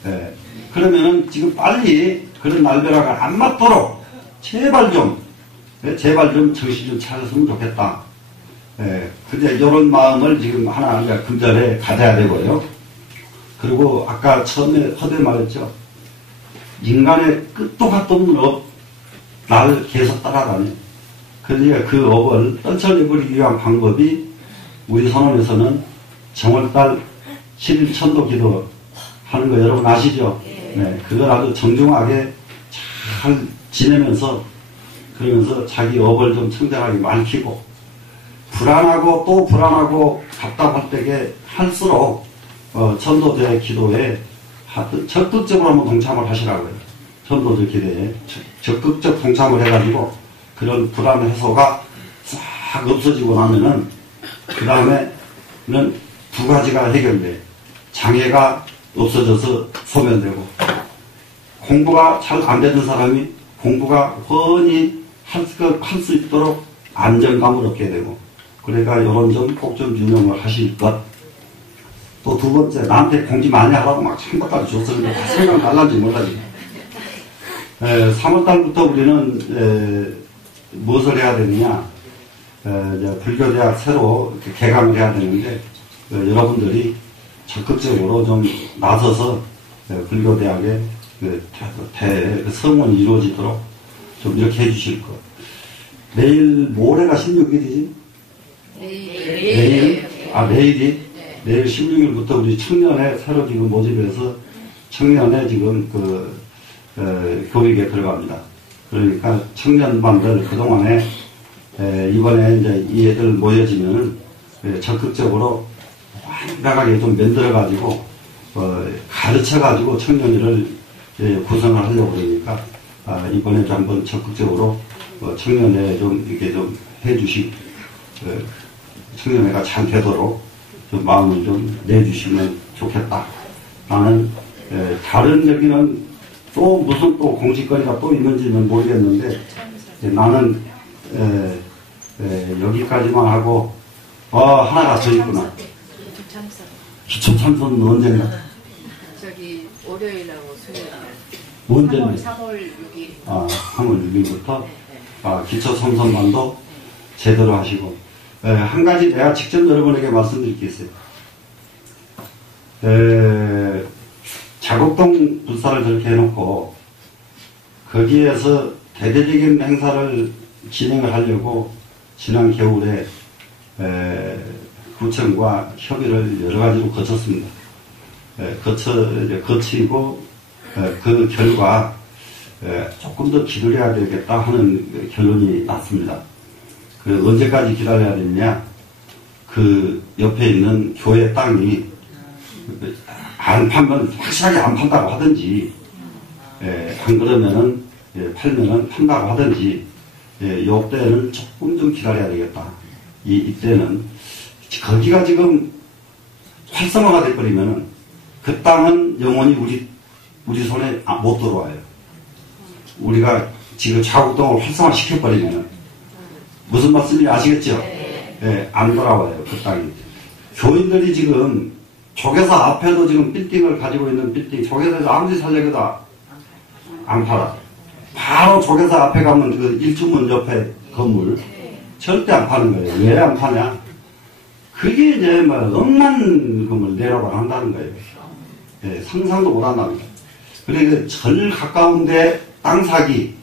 예. 그러면은 지금 빨리 그런 날벼락을 안 맞도록 제발 좀 정신 좀 차렸으면 좋겠다. 예. 근데 이런 마음을 지금 하나 금전에 가져야 되고요. 그리고 아까 처음에 허대 말했죠. 인간의 끝도 갓도 없는 업, 나를 계속 따라다녀. 그러니까 그 업을 떨쳐내버리기 위한 방법이 우리 선원에서는 정월달 7일 천도 기도 하는 거 여러분 아시죠? 네. 그걸 아주 정중하게 잘 지내면서 그러면서 자기 업을 좀 청정하게 많이키고 불안하고 또 불안하고 답답할 때에 할수록 천도제 기도에 적극적으로 한번 동참을 하시라고요. 천도제 기도에 적극적 동참을 해가지고 그런 불안 해소가 싹 없어지고 나면은 그 다음에는 두 가지가 해결돼. 장애가 없어져서 소멸되고 공부가 잘 안 되는 사람이 공부가 훤히 할 수 있도록 안정감을 얻게 되고 그러니까 이런 점 꼭 좀 유념을 하실 것. 또 두 번째, 나한테 공지 많이 하라고 막 천박까지 줬었는데 다 생각 날란지 몰라지. 3월달부터 우리는 무엇을 해야 되느냐. 불교대학 새로 개강을 해야 되는데 여러분들이 적극적으로 좀 나서서 불교대학의 성원이 이루어지도록 좀 이렇게 해주실 것. 내일 모레가 16일이지? 내일? 내일이? 내일 16일부터 우리 청년회 새로 지금 모집해서 청년회 지금 교육에 들어갑니다. 그러니까 청년반들 그동안에 이번에 이제 이 애들 모여지면은 적극적으로 완벽하게 좀 만들어가지고 가르쳐가지고 청년회를 구성을 하려고 그러니까 이번에 좀 한번 적극적으로 청년회 좀 이렇게 좀 해주시 청년회가 잘 되도록 좀 마음을 좀 내주시면 좋겠다. 나는 다른 여기는 또 무슨 또 공식거리가 또 있는지는 모르겠는데 나는 여기까지만 하고 하나가 더 있구나. 기초참선은 언젠가? 저기 월요일하고 수요일. 언제는? 3월 6일. 3월 6일부터 기초참선반도 제대로 하시고 한 가지 내가 직접 여러분에게 말씀드릴 게 있어요. 자곡동 불사를 저렇게 해놓고 거기에서 대대적인 행사를 진행을 하려고 지난 겨울에 구청과 협의를 여러 가지로 거쳤습니다. 거치고 그 결과 조금 더 기다려야 되겠다 하는 결론이 났습니다. 언제까지 기다려야 되느냐? 그 옆에 있는 교회 땅이 안 팔면 확실하게 안 판다고 하든지, 안 그러면은 팔면은 판다고 하든지, 요때는 조금 좀 기다려야 되겠다. 이때는 거기가 지금 활성화가 돼버리면은 그 땅은 영원히 우리 손에 못 들어와요. 우리가 지금 자국동을 활성화 시켜버리면은 무슨 말씀인지 아시겠죠? 안 돌아와요, 그 땅이. 교인들이 지금 조계사 앞에도 지금 빌딩을 가지고 있는 빌딩, 조계사에서 아무리 살려도 안 팔아. 바로 조계사 앞에 가면 그 일주문 옆에 건물 절대 안 파는 거예요. 왜 안 파냐? 그게 이제 뭐 억만 금을 내라고 한다는 거예요. 상상도 못 한다는 거예요. 그러니까 절 가까운데 땅 사기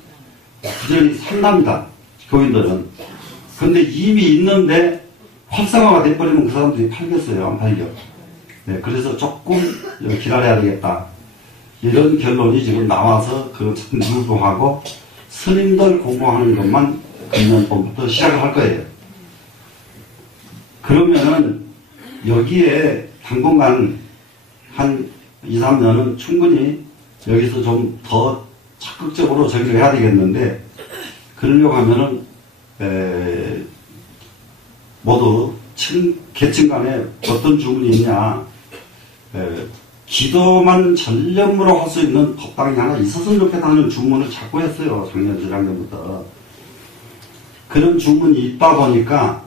부지런히 산답니다. 교인들은. 근데 이미 있는데 활성화가 돼버리면 그 사람들이 팔겠어요? 안 팔려? 그래서 조금 기다려야 되겠다. 이런 결론이 지금 나와서 그것을 유도하고 스님들 공부하는 것만 금년부터 시작을 할 거예요. 그러면은 여기에 당분간 한 2, 3년은 충분히 여기서 좀 더 적극적으로 저기를 해야 되겠는데 그러려고 하면은 모두 계층 간에 어떤 주문이 있냐. 기도만 전념으로 할 수 있는 법당이 하나 있었으면 좋겠다는 주문을 자꾸 했어요. 작년, 재작년부터. 그런 주문이 있다 보니까,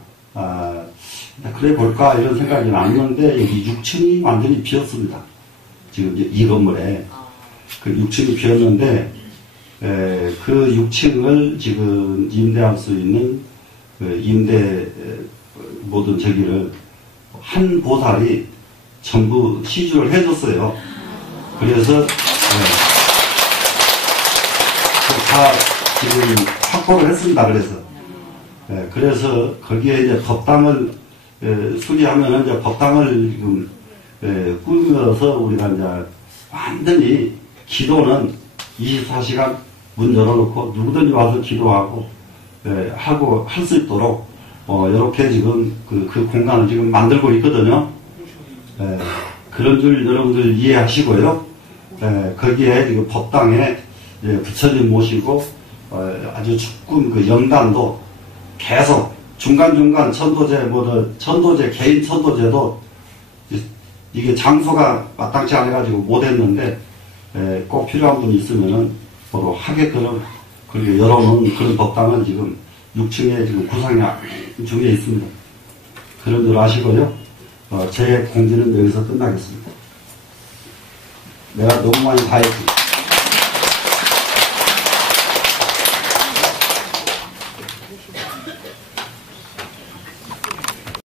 그래 볼까 이런 생각이 났는데, 여기 6층이 완전히 비었습니다. 지금 이 건물에. 그 6층이 비었는데, 그 6층을 지금 임대할 수 있는 그 임대 모든 저기를 한 보살이 전부 시주를 해줬어요. 그래서 다 지금 확보를 했습니다. 그래서 거기에 이제 법당을 수리하면은 이제 법당을 지금 꾸며서 우리가 이제 완전히 기도는 24시간 문 열어놓고 누구든지 와서 기도하고 하고 할 수 있도록 이렇게 지금 그 공간을 지금 만들고 있거든요. 그런 줄 여러분들 이해하시고요. 거기에 지금 법당에 부처님 모시고 아주 조금 그 영단도 계속 중간중간 천도제 개인 천도제도 이게 장소가 마땅치 않아가지고 못했는데 꼭 필요한 분이 있으면은 서로 하게끔 그렇게 열어놓은 그런 법당은 지금 6층에 지금 구상 중에 있습니다. 그런 줄 아시고요. 제 공지는 여기서 끝나겠습니다. 내가 너무 많이 다 했습니다.